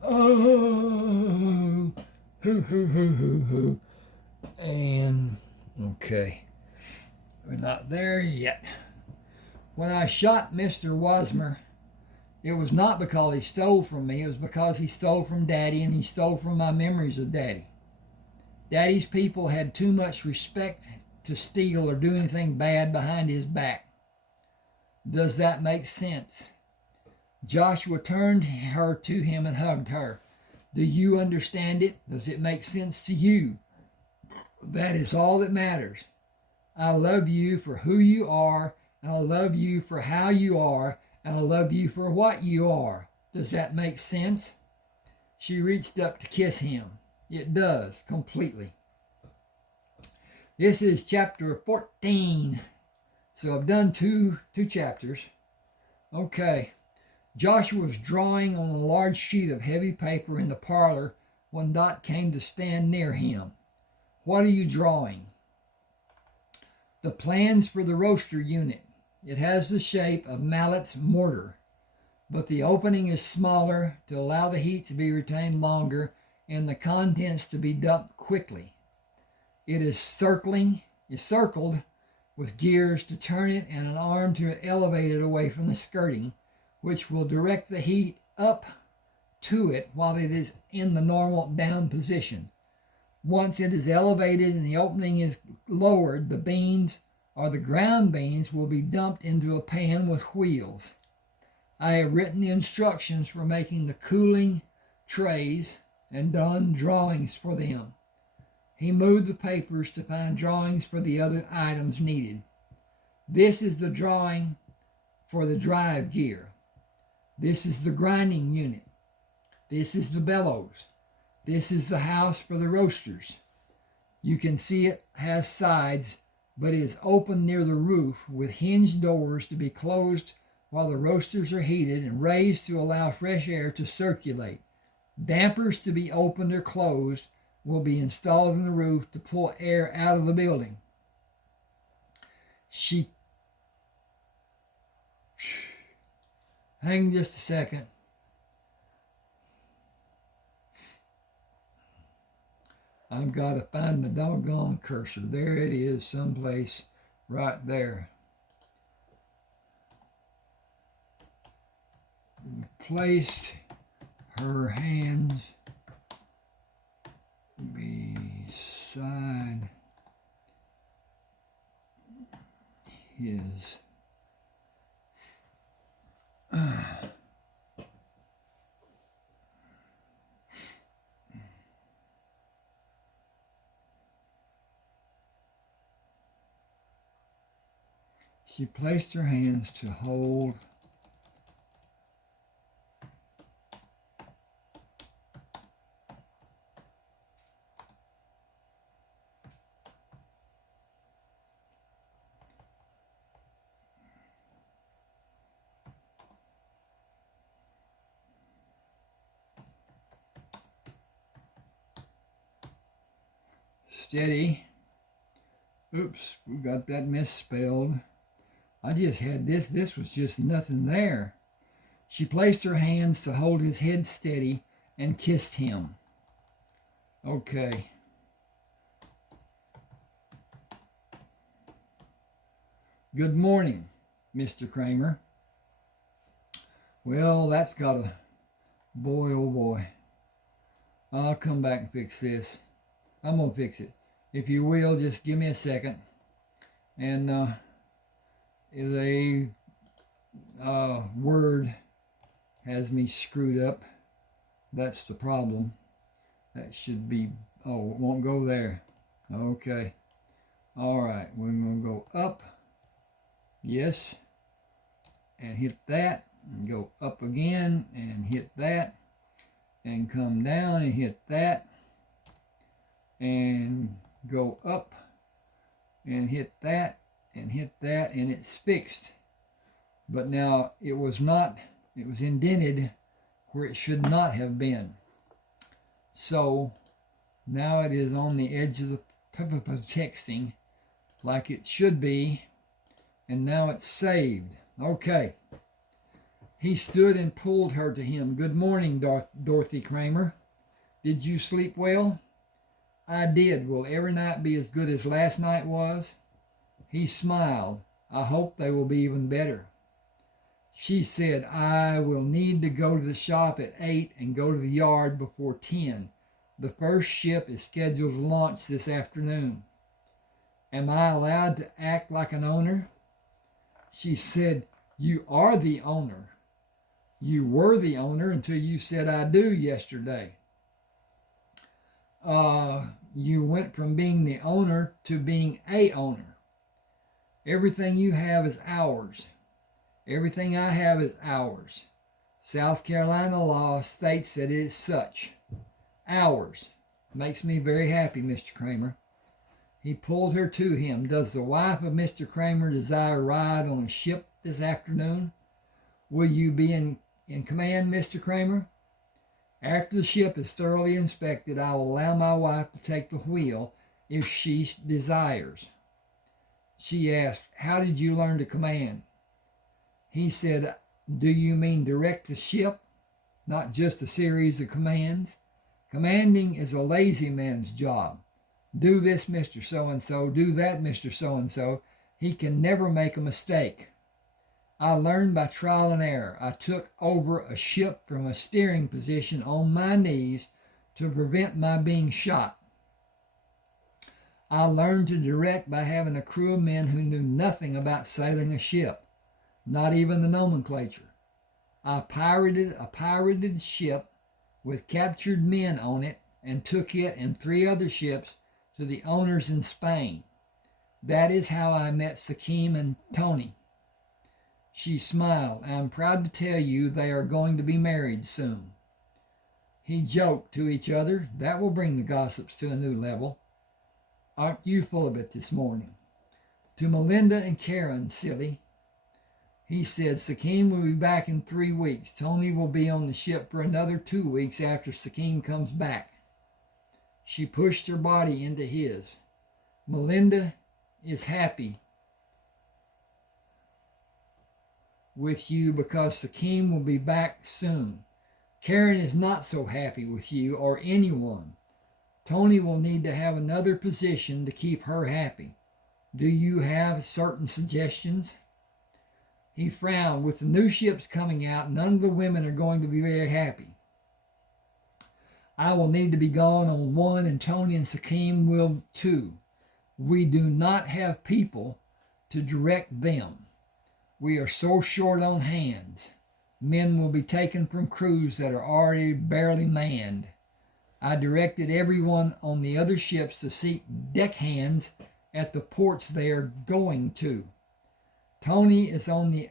Oh, hoo. And, okay, we're not there yet. When I shot Mr. Wasmer, it was not because he stole from me. It was because he stole from Daddy, and he stole from my memories of Daddy. Daddy's people had too much respect to steal or do anything bad behind his back. Does that make sense? Joshua turned her to him and hugged her. Do you understand it? Does it make sense to you? That is all that matters. I love you for who you are, and I love you for how you are, and I love you for what you are. Does that make sense? She reached up to kiss him. It does, completely. This is chapter 14. So I've done two chapters. Okay. Joshua was drawing on a large sheet of heavy paper in the parlor when Dot came to stand near him. What are you drawing? The plans for the roaster unit. It has the shape of Mallet's mortar, but the opening is smaller to allow the heat to be retained longer and the contents to be dumped quickly. It is circled with gears to turn it and an arm to elevate it away from the skirting, which will direct the heat up to it while it is in the normal down position. Once it is elevated and the opening is lowered, the beans or the ground beans will be dumped into a pan with wheels. I have written the instructions for making the cooling trays and done drawings for them. He moved the papers to find drawings for the other items needed. This is the drawing for the drive gear. This is the grinding unit. This is the bellows. This is the house for the roasters. You can see it has sides, but it is open near the roof with hinged doors to be closed while the roasters are heated and raised to allow fresh air to circulate. Dampers to be opened or closed will be installed in the roof to pull air out of the building. Hang just a second. I've got to find the doggone cursor. There it is, someplace right there. Placed her hands beside his. She placed her hands to hold steady Oops, we got that misspelled. I just had this. This was just nothing there. She placed her hands to hold his head steady and kissed him. Okay. Good morning, Mr. Crammer. Well, that's got a... Boy, oh boy. I'll come back and fix this. I'm going to fix it. If you will, just give me a second. And the word has me screwed up. That's the problem. That should be... Oh, it won't go there. Okay. All right. We're going to go up. Yes. And hit that. And go up again. And hit that. And come down and hit that. And go up. And hit that. And hit that. And it's fixed. But now it was not... It was indented where it should not have been. So now it is on the edge of the texting like it should be, and now it's saved. Okay. He stood and pulled her to him. Good morning, Dorothy Crammer. Did you sleep well? I did. Will every night be as good as last night was? He smiled. I hope they will be even better. She said, I will need to go to the shop at 8 and go to the yard before 10. The first ship is scheduled to launch this afternoon. Am I allowed to act like an owner? She said, you are the owner. You were the owner until you said I do yesterday. You went from being the owner to being a owner. Everything you have is ours. Everything I have is ours. South Carolina law states that it is such. Ours. Makes me very happy, Mr. Crammer. He pulled her to him. Does the wife of Mr. Crammer desire a ride on a ship this afternoon? Will you be in command, Mr. Crammer? After the ship is thoroughly inspected, I will allow my wife to take the wheel if she desires. She asked, how did you learn to command? He said, do you mean direct the ship, not just a series of commands? Commanding is a lazy man's job. Do this, Mr. So-and-so. Do that, Mr. So-and-so. He can never make a mistake. I learned by trial and error. I took over a ship from a steering position on my knees to prevent my being shot. I learned to direct by having a crew of men who knew nothing about sailing a ship. Not even the nomenclature. I pirated a pirated ship with captured men on it and took it and 3 other ships to the owners in Spain. That is how I met Sakim and Tony. She smiled. I'm proud to tell you they are going to be married soon. He joked to each other. That will bring the gossips to a new level. Aren't you full of it this morning? To Melinda and Karen, silly. He said, Sakim will be back in 3 weeks. Tony will be on the ship for another 2 weeks after Sakim comes back. She pushed her body into his. Melinda is happy with you because Sakim will be back soon. Karen is not so happy with you or anyone. Tony will need to have another position to keep her happy. Do you have certain suggestions? He frowned. With the new ships coming out, none of the women are going to be very happy. I will need to be gone on one, and Tony and Sakim will too. We do not have people to direct them. We are so short on hands. Men will be taken from crews that are already barely manned. I directed everyone on the other ships to seek deckhands at the ports they are going to. Tony is on the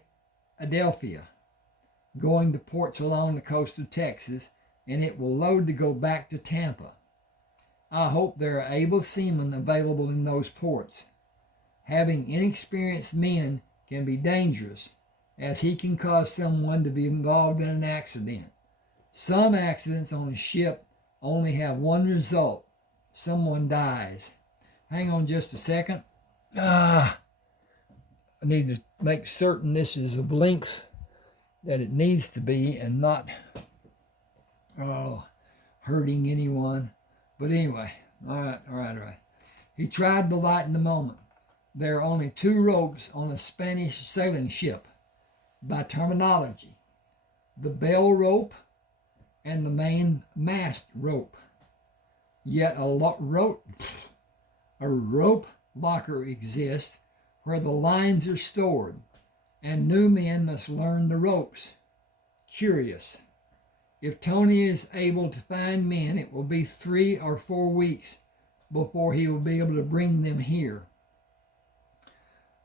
Adelphia, going to ports along the coast of Texas, and it will load to go back to Tampa. I hope there are able seamen available in those ports. Having inexperienced men can be dangerous, as he can cause someone to be involved in an accident. Some accidents on a ship only have one result. Someone dies. Hang on just a second. I need to make certain this is of length that it needs to be and not hurting anyone. But anyway, all right. He tried to lighten the moment. There are only two ropes on a Spanish sailing ship by terminology: the bell rope and the main mast rope. Yet a rope locker exists where the lines are stored, and new men must learn the ropes. Curious. If Tony is able to find men, it will be 3 or 4 weeks before he will be able to bring them here.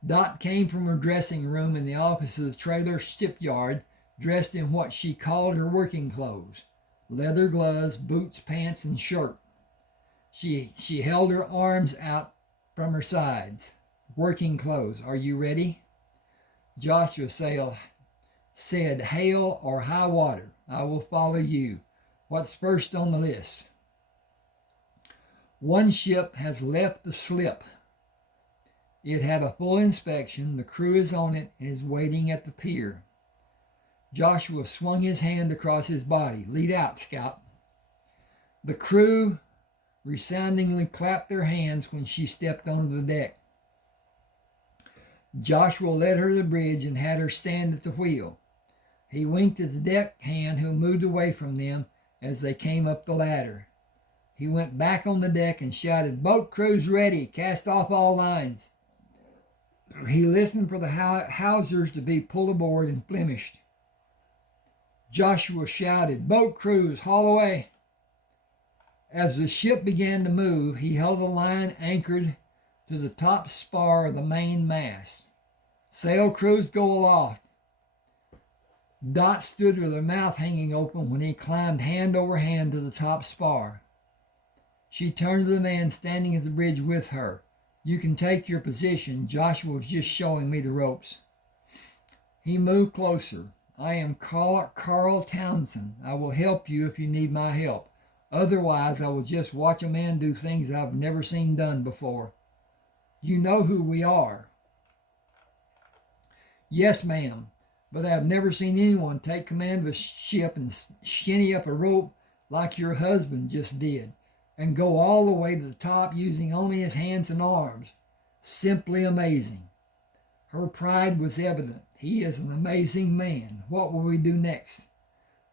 Dot came from her dressing room in the office of the trailer shipyard, dressed in what she called her working clothes: leather gloves, boots, pants, and shirt. She held her arms out from her sides. Working clothes. Are you ready? Joshua said, hail or high water, I will follow you. What's first on the list? One ship has left the slip. It had a full inspection. The crew is on it and is waiting at the pier. Joshua swung his hand across his body. Lead out, Scout. The crew resoundingly clapped their hands when she stepped onto the deck. Joshua led her to the bridge and had her stand at the wheel. He winked at the deckhand, who moved away from them as they came up the ladder. He went back on the deck and shouted, boat crews ready, cast off all lines. He listened for the hawsers to be pulled aboard and blemished. Joshua shouted, boat crews, haul away. As the ship began to move, he held a line anchored to the top spar of the main mast. Sail crews, go aloft. Dot stood with her mouth hanging open when he climbed hand over hand to the top spar. She turned to the man standing at the bridge with her. You can take your position. Joshua was just showing me the ropes. He moved closer. I am Carl Townsend. I will help you if you need my help. Otherwise, I will just watch a man do things I've never seen done before. You know who we are. Yes, ma'am, but I have never seen anyone take command of a ship and shinny up a rope like your husband just did, and go all the way to the top using only his hands and arms. Simply amazing. Her pride was evident. He is an amazing man. What will we do next?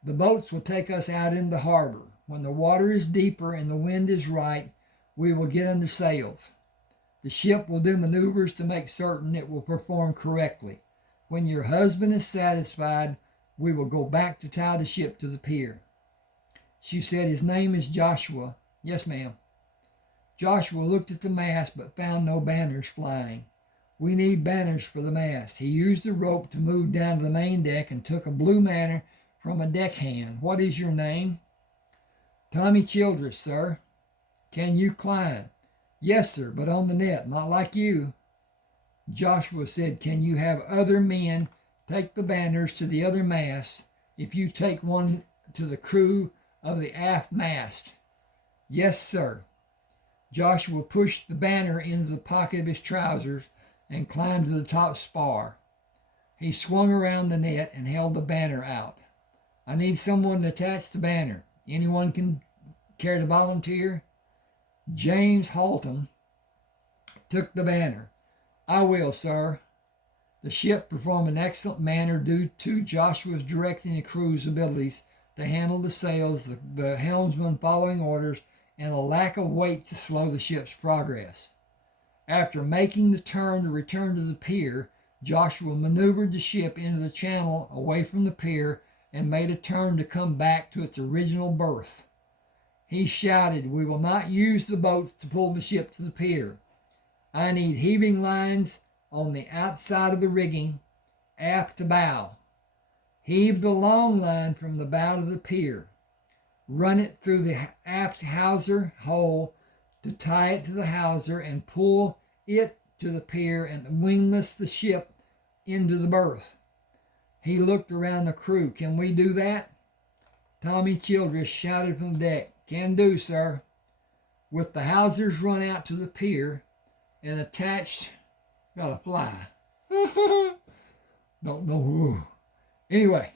The boats will take us out into the harbor. When the water is deeper and the wind is right, we will get under sails. The ship will do maneuvers to make certain it will perform correctly. When your husband is satisfied, we will go back to tie the ship to the pier. She said, his name is Joshua. Yes, ma'am. Joshua looked at the mast but found no banners flying. We need banners for the mast. He used the rope to move down to the main deck and took a blue banner from a deckhand. What is your name? Tommy Childress, sir. Can you climb? Yes, sir, but on the net, not like you. Joshua said, can you have other men take the banners to the other masts if you take one to the crew of the aft mast? Yes, sir. Joshua pushed the banner into the pocket of his trousers and climbed to the top spar. He swung around the net and held the banner out. I need someone to attach the banner. Anyone can care to volunteer? James Haltom took the banner. I will, sir. The ship performed in excellent manner due to Joshua's directing the crew's abilities to handle the sails, the helmsman following orders, and a lack of weight to slow the ship's progress. After making the turn to return to the pier, Joshua maneuvered the ship into the channel away from the pier and made a turn to come back to its original berth. He shouted, we will not use the boats to pull the ship to the pier. I need heaving lines on the outside of the rigging, aft to bow. Heave the long line from the bow to the pier. Run it through the aft hawser hole to tie it to the hawser and pull it to the pier and wingless the ship into the berth. He looked around the crew. Can we do that? Tommy Childress shouted from the deck. Can do, sir. With the hawsers run out to the pier and attached Got a fly. Don't know who. Anyway,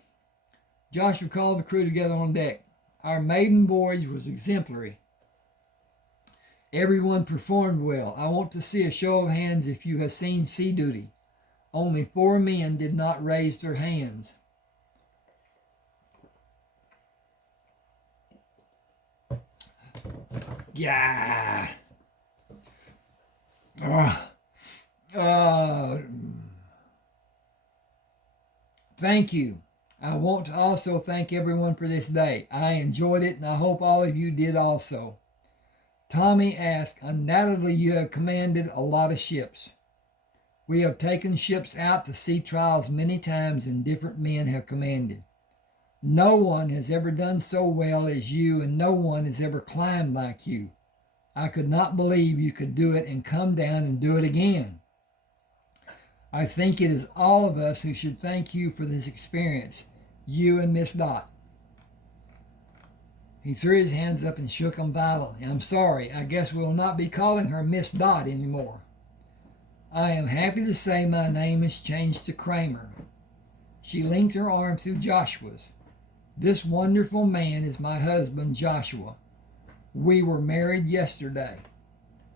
Joshua called the crew together on deck. Our maiden voyage was exemplary. Everyone performed well. I want to see a show of hands if you have seen sea duty. Only 4 men did not raise their hands. Yeah. Thank you. I want to also thank everyone for this day. I enjoyed it, and I hope all of you did also. Tommy asked, undoubtedly you have commanded a lot of ships. We have taken ships out to sea trials many times, and different men have commanded. No one has ever done so well as you, and no one has ever climbed like you. I could not believe you could do it and come down and do it again. I think it is all of us who should thank you for this experience, you and Miss Dot. He threw his hands up and shook them violently. I'm sorry, I guess we'll not be calling her Miss Dot anymore. I am happy to say my name has changed to Crammer. She linked her arm through Joshua's. This wonderful man is my husband, Joshua. We were married yesterday.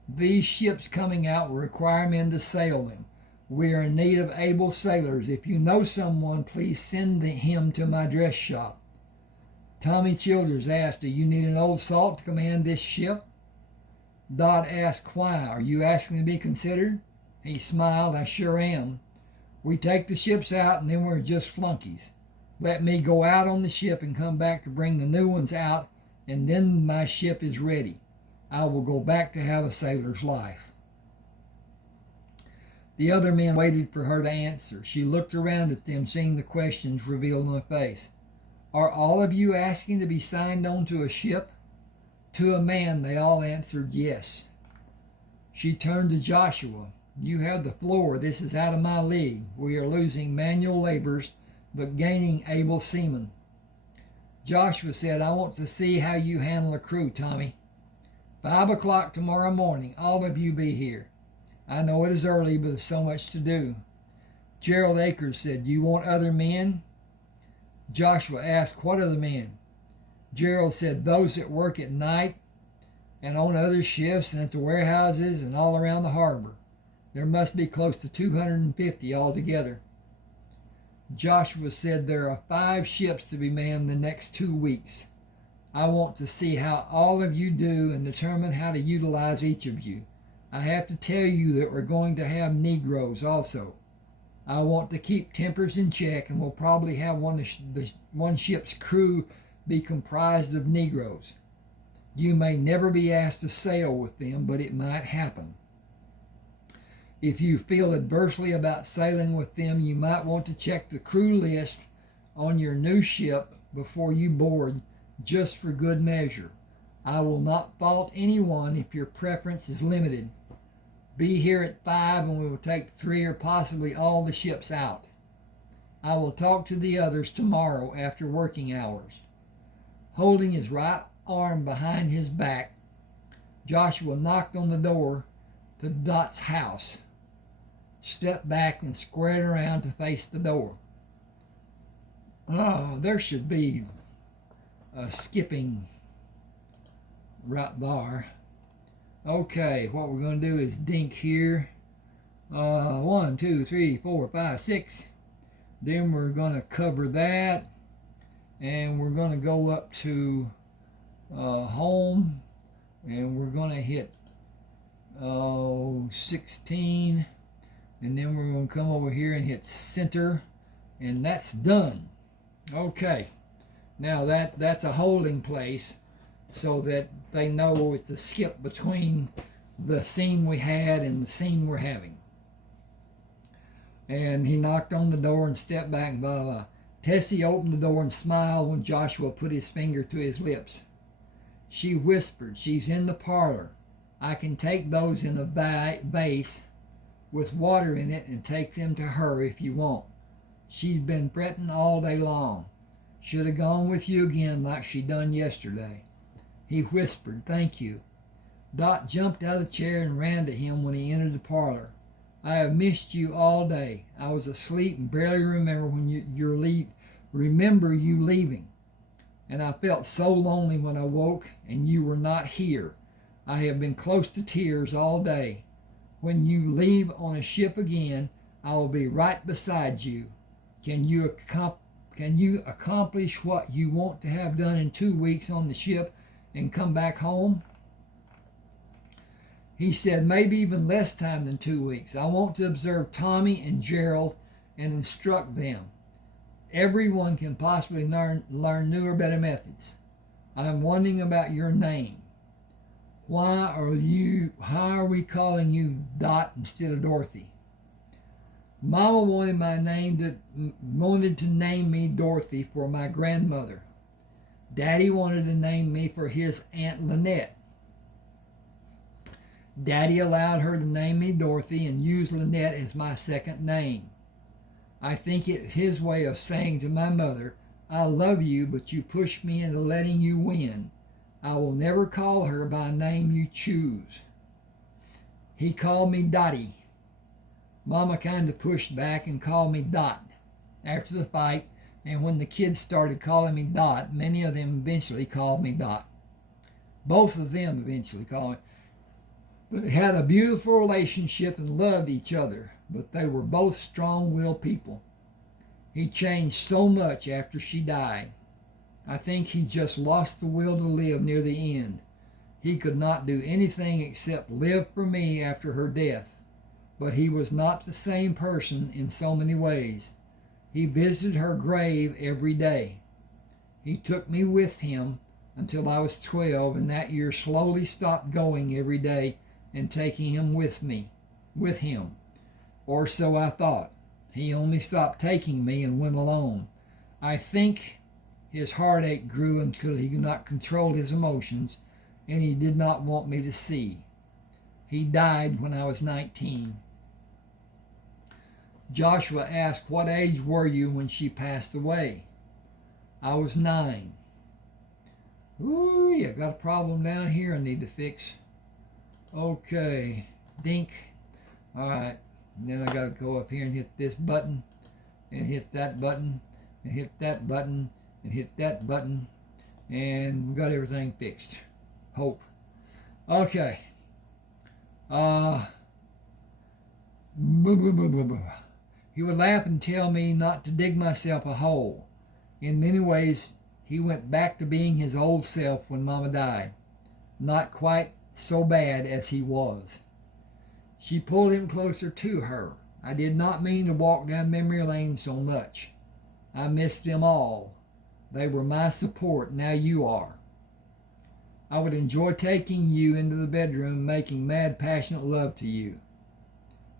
These ships coming out will require men to sail them. We are in need of able sailors. If you know someone, please send him to my dress shop. Tommy Childers asked, do you need an old salt to command this ship? Dot asked, why? Are you asking to be considered? He smiled, I sure am. We take the ships out and then we're just flunkies. Let me go out on the ship and come back to bring the new ones out, and then my ship is ready. I will go back to have a sailor's life. The other men waited for her to answer. She looked around at them, seeing the questions revealed on her face. Are all of you asking to be signed on to a ship? To a man, they all answered yes. She turned to Joshua. You have the floor. This is out of my league. We are losing manual laborers, but gaining able seamen. Joshua said, I want to see how you handle a crew, Tommy. 5 o'clock tomorrow morning, all of you be here. I know it is early, but there's so much to do. Gerald Akers said, do you want other men? Joshua asked, what other men? Gerald said, those that work at night and on other shifts and at the warehouses and all around the harbor. There must be close to 250 altogether. Joshua said there are 5 ships to be manned the next 2 weeks. I want to see how all of you do and determine how to utilize each of you. I have to tell you that we're going to have Negroes also. I want to keep tempers in check, and we'll probably have one ship's crew be comprised of Negroes. You may never be asked to sail with them, but it might happen. If you feel adversely about sailing with them, you might want to check the crew list on your new ship before you board, just for good measure. I will not fault anyone if your preference is limited. Be here at 5 and we will take 3 or possibly all the ships out. I will talk to the others tomorrow after working hours. Holding his right arm behind his back, Joshua knocked on the door to Dot's house, stepped back and squared around to face the door. Oh, there should be a skipping right there. Okay, what we're going to do is dink here. 1, 2, 3, 4, 5, 6. Then we're going to cover that. And we're going to go up to home. And we're going to hit 16. And then we're going to come over here and hit center. And that's done. Okay. Now that's a holding place, so that they know it's a skip between the scene we had and the scene we're having. And he knocked on the door and stepped back and blah, blah, blah. Tessie opened the door and smiled when Joshua put his finger to his lips. She whispered, she's in the parlor. I can take those in a vase with water in it and take them to her if you want. She's been fretting all day long. Should have gone with you again like she done yesterday. He whispered, thank you. Dot jumped out of the chair and ran to him when he entered the parlor. I have missed you all day. I was asleep and barely remember when remember you leaving. And I felt so lonely when I woke and you were not here. I have been close to tears all day. When you leave on a ship again, I will be right beside you. Can you accomplish what you want to have done in 2 weeks on the ship and come back home? He said, maybe even less time than 2 weeks. I want to observe Tommy and Gerald and instruct them. Everyone can possibly learn newer, better methods. I am wondering about your name. How are we calling you Dot instead of Dorothy? Mama wanted to name me Dorothy for my grandmother. Daddy wanted to name me for his Aunt Lynette. Daddy allowed her to name me Dorothy and use Lynette as my second name. I think it's his way of saying to my mother, I love you, but you pushed me into letting you win. I will never call her by a name you choose. He called me Dottie. Mama kind of pushed back and called me Dot. After the fight, and when the kids started calling me Dot, many of them eventually called me Dot. Both of them eventually called me. They had a beautiful relationship and loved each other, but they were both strong-willed people. He changed so much after she died. I think he just lost the will to live near the end. He could not do anything except live for me after her death, but he was not the same person in so many ways. He visited her grave every day. He took me with him until I was 12, and that year slowly stopped going every day and taking him with him. Or so I thought. He only stopped taking me and went alone. I think his heartache grew until he could not control his emotions, and he did not want me to see. He died when I was 19. Joshua asked, what age were you when she passed away? I was 9. Ooh, I got a problem down here I need to fix. Okay, dink. All right, and then I got to go up here and hit this button, and hit that button, and hit that button, and hit that button, and we got everything fixed. Hope. Okay. He would laugh and tell me not to dig myself a hole. In many ways, he went back to being his old self when Mama died. Not quite so bad as he was. She pulled him closer to her. I did not mean to walk down memory lane so much. I missed them all. They were my support. Now you are. I would enjoy taking you into the bedroom and making mad, passionate love to you.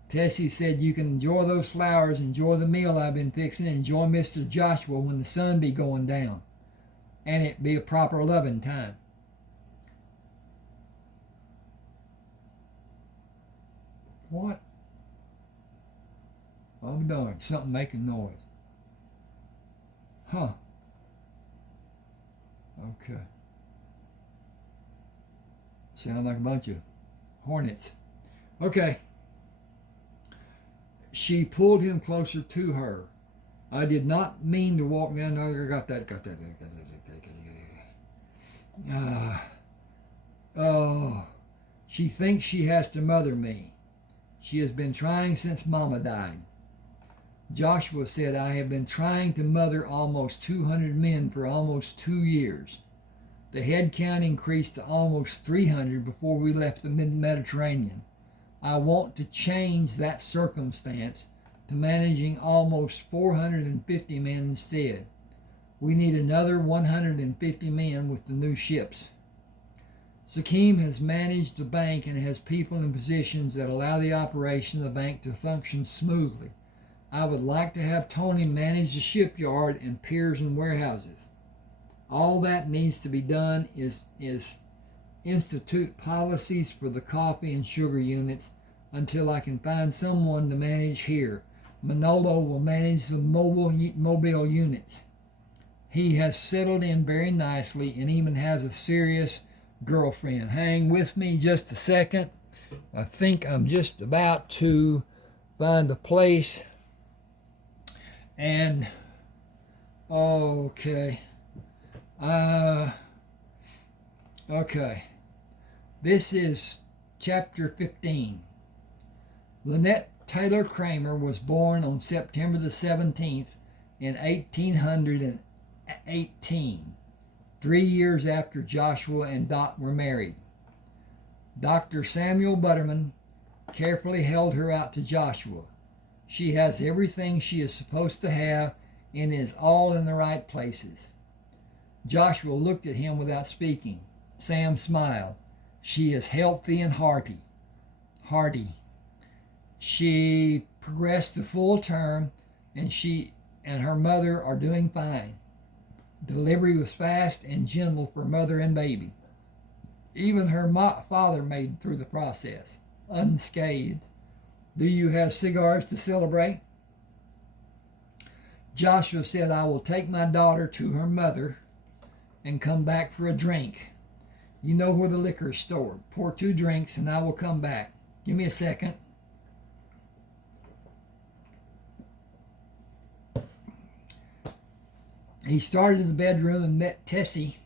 Tessie said you can enjoy those flowers, enjoy the meal I've been fixing, enjoy Mr. Joshua when the sun be going down. And it be a proper loving time. What? Oh darn, something making noise. Huh. Okay. Sound like a bunch of hornets. Okay. She pulled him closer to her. I did not mean to walk down. No, I got that. Oh, she thinks she has to mother me. She has been trying since Mama died. Joshua said, I have been trying to mother almost 200 men for almost 2 years. The head count increased to almost 300 before we left the Mediterranean. I want to change that circumstance to managing almost 450 men instead. We need another 150 men with the new ships. Sakim has managed the bank and has people in positions that allow the operation of the bank to function smoothly. I would like to have Tony manage the shipyard and piers and warehouses. All that needs to be done is institute policies for the coffee and sugar units until I can find someone to manage here. Manolo will manage the mobile units. He has settled in very nicely and even has a serious girlfriend. Hang with me just a second. I think I'm just about to find a place. And okay. Okay. This is chapter 15. Lynette Taylor Crammer was born on September the 17th in 1818, 3 years after Joshua and Dot were married. Dr. Samuel Butterman carefully held her out to Joshua. She has everything she is supposed to have and is all in the right places. Joshua looked at him without speaking. Sam smiled. She is healthy and hearty. She progressed to full term, and she and her mother are doing fine. Delivery was fast and gentle for mother and baby. Even her father made it through the process, unscathed. Do you have cigars to celebrate? Joshua said, I will take my daughter to her mother and come back for a drink. You know where the liquor is stored. Pour 2 drinks and I will come back. Give me a second. He started in the bedroom and met Tessie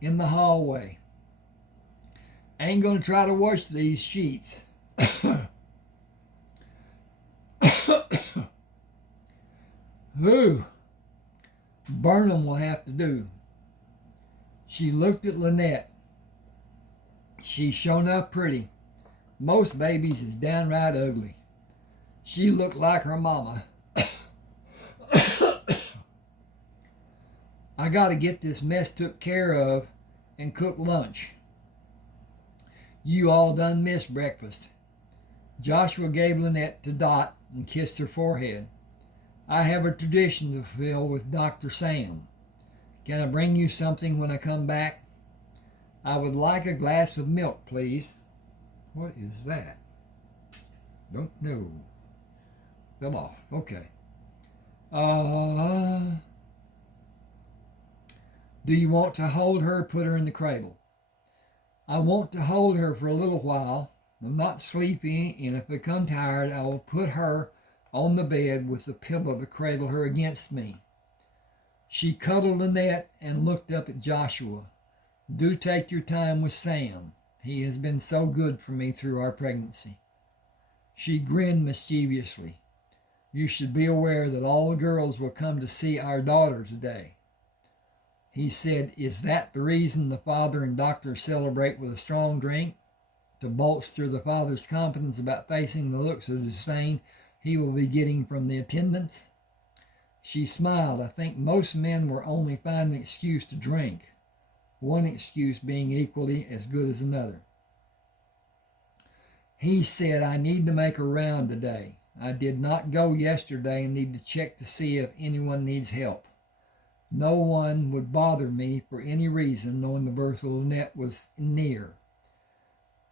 in the hallway. I ain't going to try to wash these sheets. Ooh, Burnham will have to do. She looked at Lynette. She's shown up pretty. Most babies is downright ugly. She looked like her mama. I got to get this mess took care of and cook lunch. You all done missed breakfast. Joshua gave Lynette to Dot and kissed her forehead. I have a tradition to fulfill with Dr. Sam. Can I bring you something when I come back? I would like a glass of milk, please. What is that? Don't know. Fell off. Okay. Do you want to hold her, put her in the cradle? I want to hold her for a little while. I'm not sleepy, and if I become tired, I will put her on the bed with the pillow to cradle her against me. She cuddled Lynette and looked up at Joshua. Do take your time with Sam. He has been so good for me through our pregnancy. She grinned mischievously. You should be aware that all the girls will come to see our daughter today. He said, is that the reason the father and doctor celebrate with a strong drink? To bolster the father's confidence about facing the looks of disdain he will be getting from the attendants? She smiled. I think most men will only find an excuse to drink, one excuse being equally as good as another. He said, I need to make a round today. I did not go yesterday and need to check to see if anyone needs help. No one would bother me for any reason, knowing the birth of Lynette was near.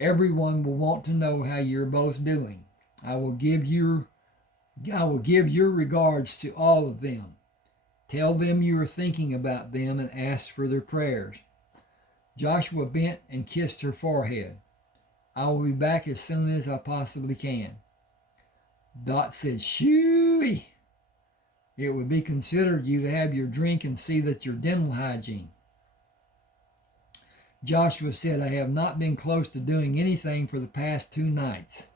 Everyone will want to know how you're both doing. I will give your regards to all of them. Tell them you are thinking about them and ask for their prayers. Joshua bent and kissed her forehead. I will be back as soon as I possibly can. Dot said, shooey. It would be considered you to have your drink and see that your dental hygiene. Joshua said, I have not been close to doing anything for the past 2 nights.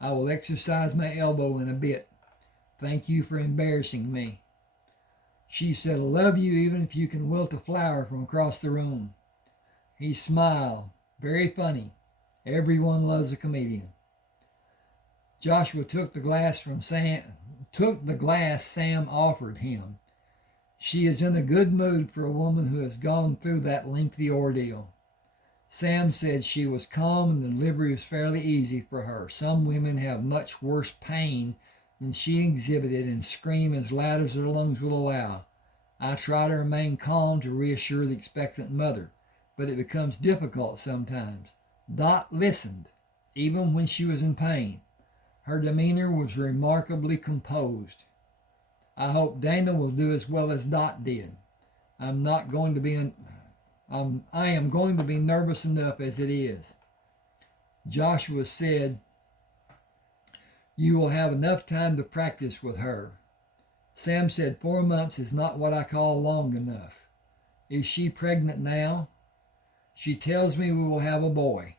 I will exercise my elbow in a bit. Thank you for embarrassing me. She said, I love you even if you can wilt a flower from across the room. He smiled. Very funny. Everyone loves a comedian. Joshua took the glass Sam offered him. She is in a good mood for a woman who has gone through that lengthy ordeal. Sam said she was calm and the delivery was fairly easy for her. Some women have much worse pain than she exhibited and scream as loud as their lungs will allow. I try to remain calm to reassure the expectant mother, but it becomes difficult sometimes. Dot listened, even when she was in pain. Her demeanor was remarkably composed. I hope Dana will do as well as Dot did. I am going to be nervous enough as it is. Joshua said, You will have enough time to practice with her. Sam said 4 months is not what I call long enough. Is she pregnant now? She tells me we will have a boy.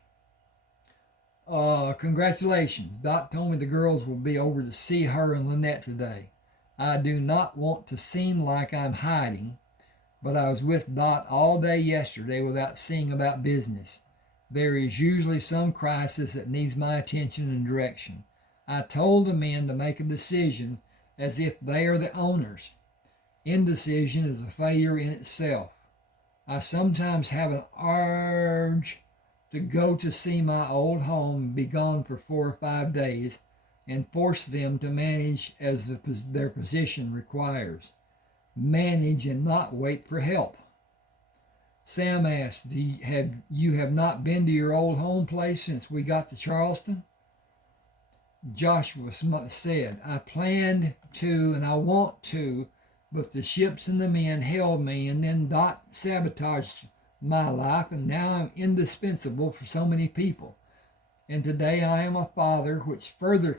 Congratulations. Dot told me the girls will be over to see her and Lynette today. I do not want to seem like I'm hiding, but I was with Dot all day yesterday without seeing about business. There is usually some crisis that needs my attention and direction. I told the men to make a decision as if they are the owners. Indecision is a failure in itself. I sometimes have an urge to go to see my old home and be gone for 4 or 5 days and force them to manage as their position requires. Manage and not wait for help. Sam asked, you have not been to your old home place since we got to Charleston? Joshua said, I planned to and I want to, but the ships and the men held me, and then Dot sabotaged my life, and now I'm indispensable for so many people. And today I am a father, which further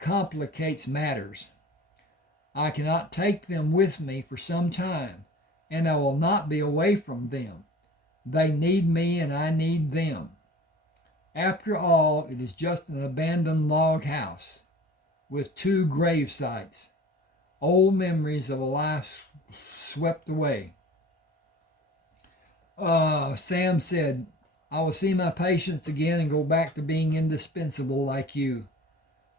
complicates matters. I cannot take them with me for some time, and I will not be away from them. They need me, and I need them. After all, it is just an abandoned log house with 2 grave sites, old memories of a life swept away. Sam said, I will see my patients again and go back to being indispensable like you.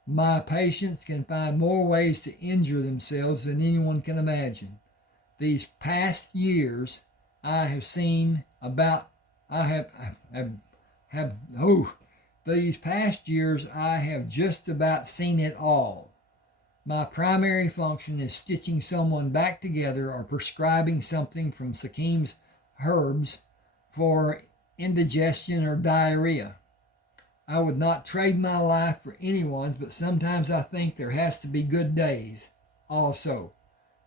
My patients can find more ways to injure themselves than anyone can imagine. These past years, I have seen about, these past years, I have just about seen it all. My primary function is stitching someone back together or prescribing something from Sakim's herbs for indigestion or diarrhea. I would not trade my life for anyone's, but sometimes I think there has to be good days also.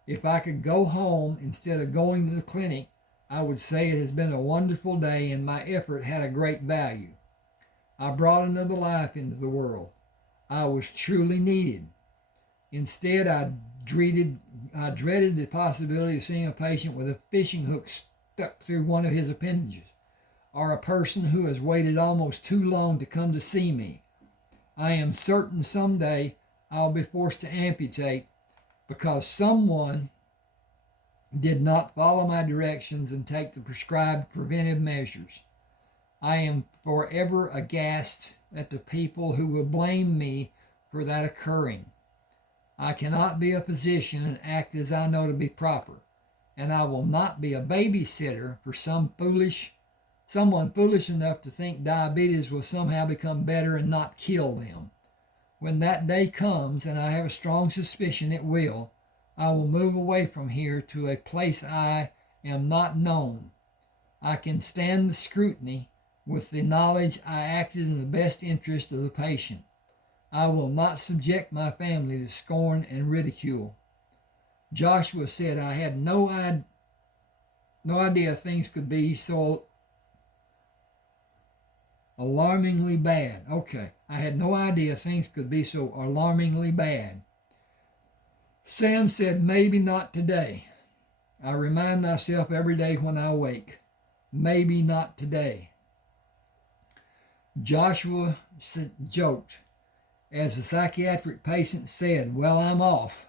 If I could go home instead of going to the clinic, I would say it has been a wonderful day and my effort had a great value. I brought another life into the world. I was truly needed. Instead, I dreaded the possibility of seeing a patient with a fishing hook stuck through one of his appendages, or a person who has waited almost too long to come to see me. I am certain someday I'll be forced to amputate because someone did not follow my directions and take the prescribed preventive measures. I am forever aghast at the people who will blame me for that occurring. I cannot be a physician and act as I know to be proper, and I will not be a babysitter for someone foolish enough to think diabetes will somehow become better and not kill them. When that day comes, and I have a strong suspicion it will, I will move away from here to a place I am not known. I can stand the scrutiny with the knowledge I acted in the best interest of the patient. I will not subject my family to scorn and ridicule. Joshua said, I had no idea things could be so alarmingly bad. Okay, I had no idea things could be so alarmingly bad. Sam said, maybe not today. I remind myself every day when I wake, maybe not today. Joshua joked. As the psychiatric patient said, well, I'm off.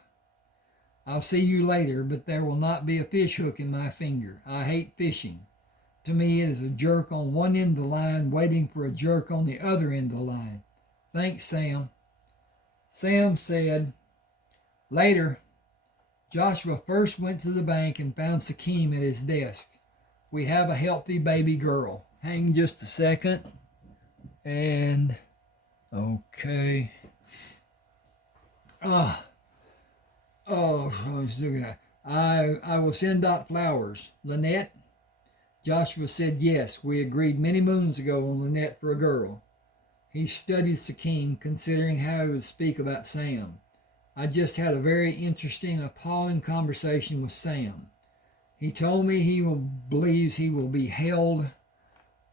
I'll see you later, but there will not be a fish hook in my finger. I hate fishing. To me, it is a jerk on one end of the line waiting for a jerk on the other end of the line. Thanks, Sam. Sam said, later, Joshua first went to the bank and found Sakim at his desk. We have a healthy baby girl. Hang just a second. And, okay. I will send out flowers. Lynette? Joshua said yes. We agreed many moons ago on Lynette for a girl. He studied Sakim, considering how he would speak about Sam. I just had a very interesting, appalling conversation with Sam. He told me believes he will be held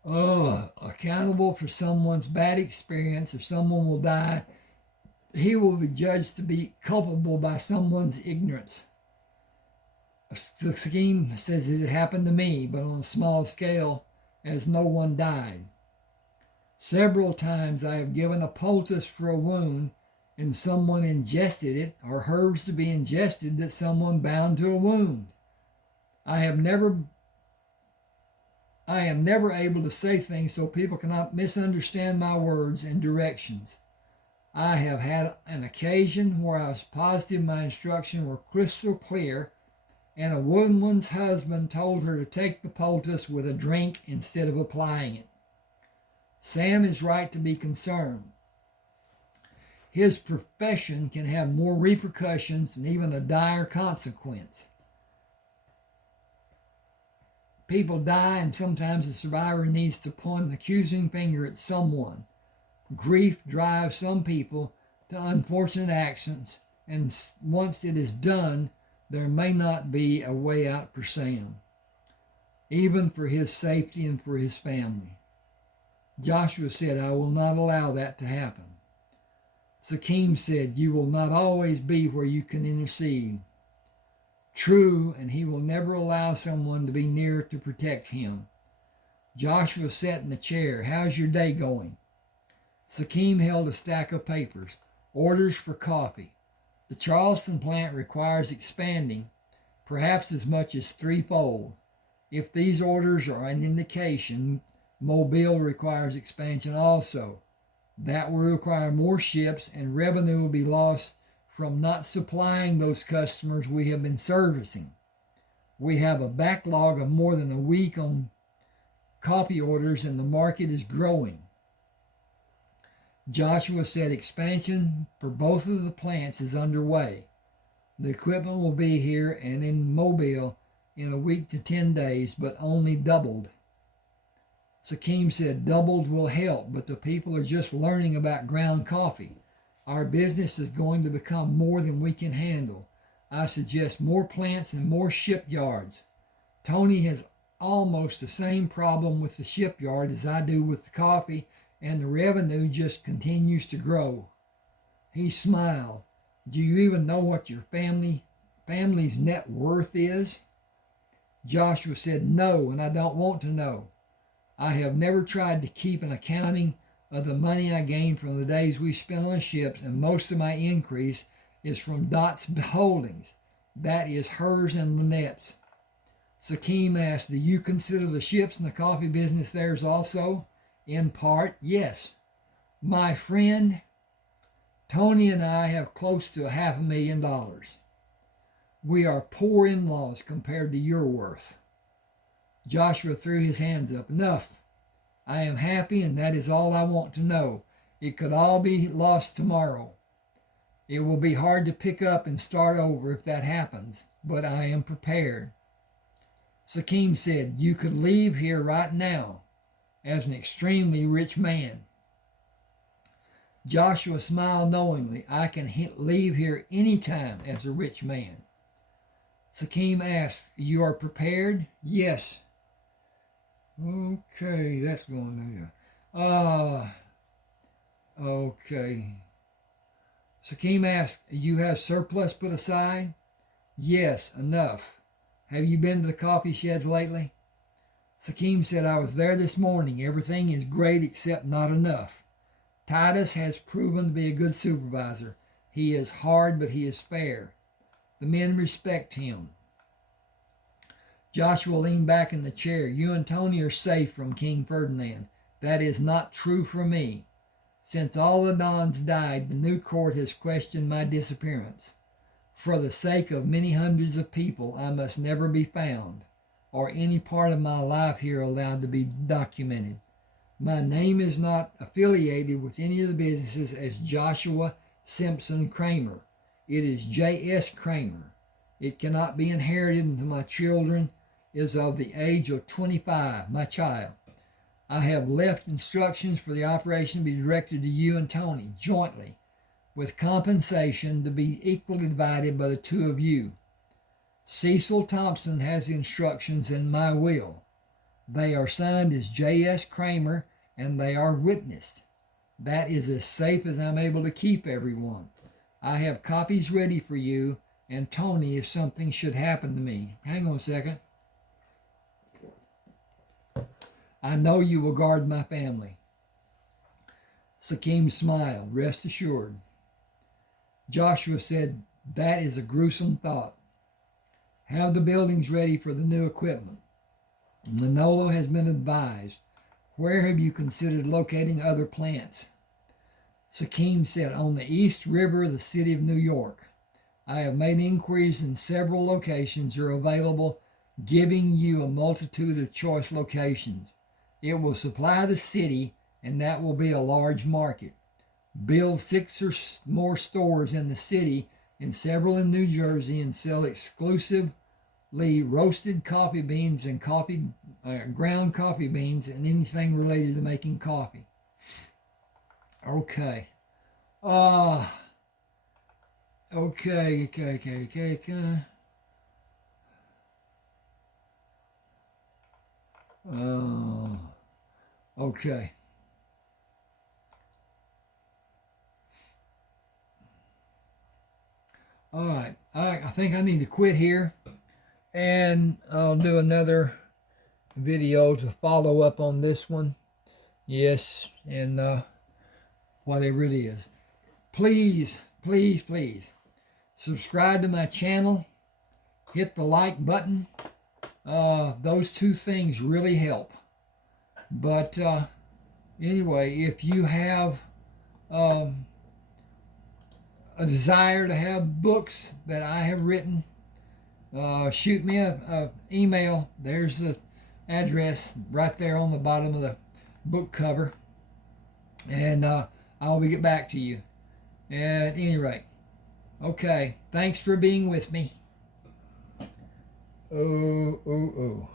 accountable for someone's bad experience. If someone will die, he will be judged to be culpable by someone's ignorance. The scheme says it happened to me, but on a small scale, as no one died. Several times I have given a poultice for a wound, and someone ingested it, or herbs to be ingested that someone bound to a wound. I am never able to say things so people cannot misunderstand my words and directions. I have had an occasion where I was positive my instructions were crystal clear, and a woman's husband told her to take the poultice with a drink instead of applying it. Sam is right to be concerned. His profession can have more repercussions and even a dire consequence. People die, and sometimes the survivor needs to point an accusing finger at someone. Grief drives some people to unfortunate actions, and once it is done, there may not be a way out for Sam, even for his safety and for his family. Joshua said, I will not allow that to happen. Sakim said, you will not always be where you can intercede. True, and he will never allow someone to be near to protect him. Joshua sat in the chair. How's your day going? Sakim held a stack of papers. Orders for coffee. The Charleston plant requires expanding, perhaps as much as threefold. If these orders are an indication, Mobile requires expansion also. That will require more ships, and revenue will be lost from not supplying those customers we have been servicing. We have a backlog of more than a week on coffee orders, and the market is growing. Joshua said expansion for both of the plants is underway. The equipment will be here and in Mobile in a week to 10 days, but only doubled. Sakim said doubled will help, but the people are just learning about ground coffee. Our business is going to become more than we can handle. I suggest more plants and more shipyards. Tony has almost the same problem with the shipyard as I do with the coffee, and the revenue just continues to grow. He smiled. Do you even know what your family's net worth is? Joshua said, no, and I don't want to know. I have never tried to keep an accounting of the money I gained from the days we spent on ships, and most of my increase is from Dot's holdings. That is hers and Lynette's. Sakim asked, do you consider the ships and the coffee business theirs also? In part, yes. My friend, Tony and I have close to $500,000. We are poor in-laws compared to your worth. Joshua threw his hands up. Enough. I am happy, and that is all I want to know. It could all be lost tomorrow. It will be hard to pick up and start over if that happens, but I am prepared. Sakim said, you could leave here right now as an extremely rich man. Joshua smiled knowingly. I can leave here any time as a rich man. Sakim asked, you are prepared? Yes. Okay, that's going there. Okay. Sakim asked, you have surplus put aside? Yes, enough. Have you been to the coffee sheds lately? Sakim said, I was there this morning. Everything is great except not enough. Titus has proven to be a good supervisor. He is hard, but he is fair. The men respect him. Joshua leaned back in the chair. You and Tony are safe from King Ferdinand. That is not true for me. Since all the Dons died, the new court has questioned my disappearance. For the sake of many hundreds of people, I must never be found, or any part of my life here allowed to be documented. My name is not affiliated with any of the businesses as Joshua Simpson Crammer. It is J.S. Crammer. It cannot be inherited until my children is of the age of 25, my child. I have left instructions for the operation to be directed to you and Tony jointly, with compensation to be equally divided by the two of you. Cecil Thompson has the instructions in my will. They are signed as J.S. Crammer, and they are witnessed. That is as safe as I'm able to keep everyone. I have copies ready for you and Tony if something should happen to me. Hang on a second. I know you will guard my family. Sakim smiled, rest assured. Joshua said, that is a gruesome thought. Have the buildings ready for the new equipment. Manolo has been advised. Where have you considered locating other plants? Sakim said, on the East River of the city of New York. I have made inquiries and several locations are available, giving you a multitude of choice locations. It will supply the city, and that will be a large market. Build 6 or more stores in the city and several in New Jersey and sell exclusively roasted coffee beans and ground coffee beans and anything related to making coffee. Okay. Okay. Okay. All right. I think I need to quit here, and I'll do another video to follow up on this one. Yes, and whatever it is. Please subscribe to my channel. Hit the like button. Those two things really help. But anyway, if you have a desire to have books that I have written, shoot me a email. There's the address right there on the bottom of the book cover, and I'll get back to you. At any rate, okay, thanks for being with me. Oh.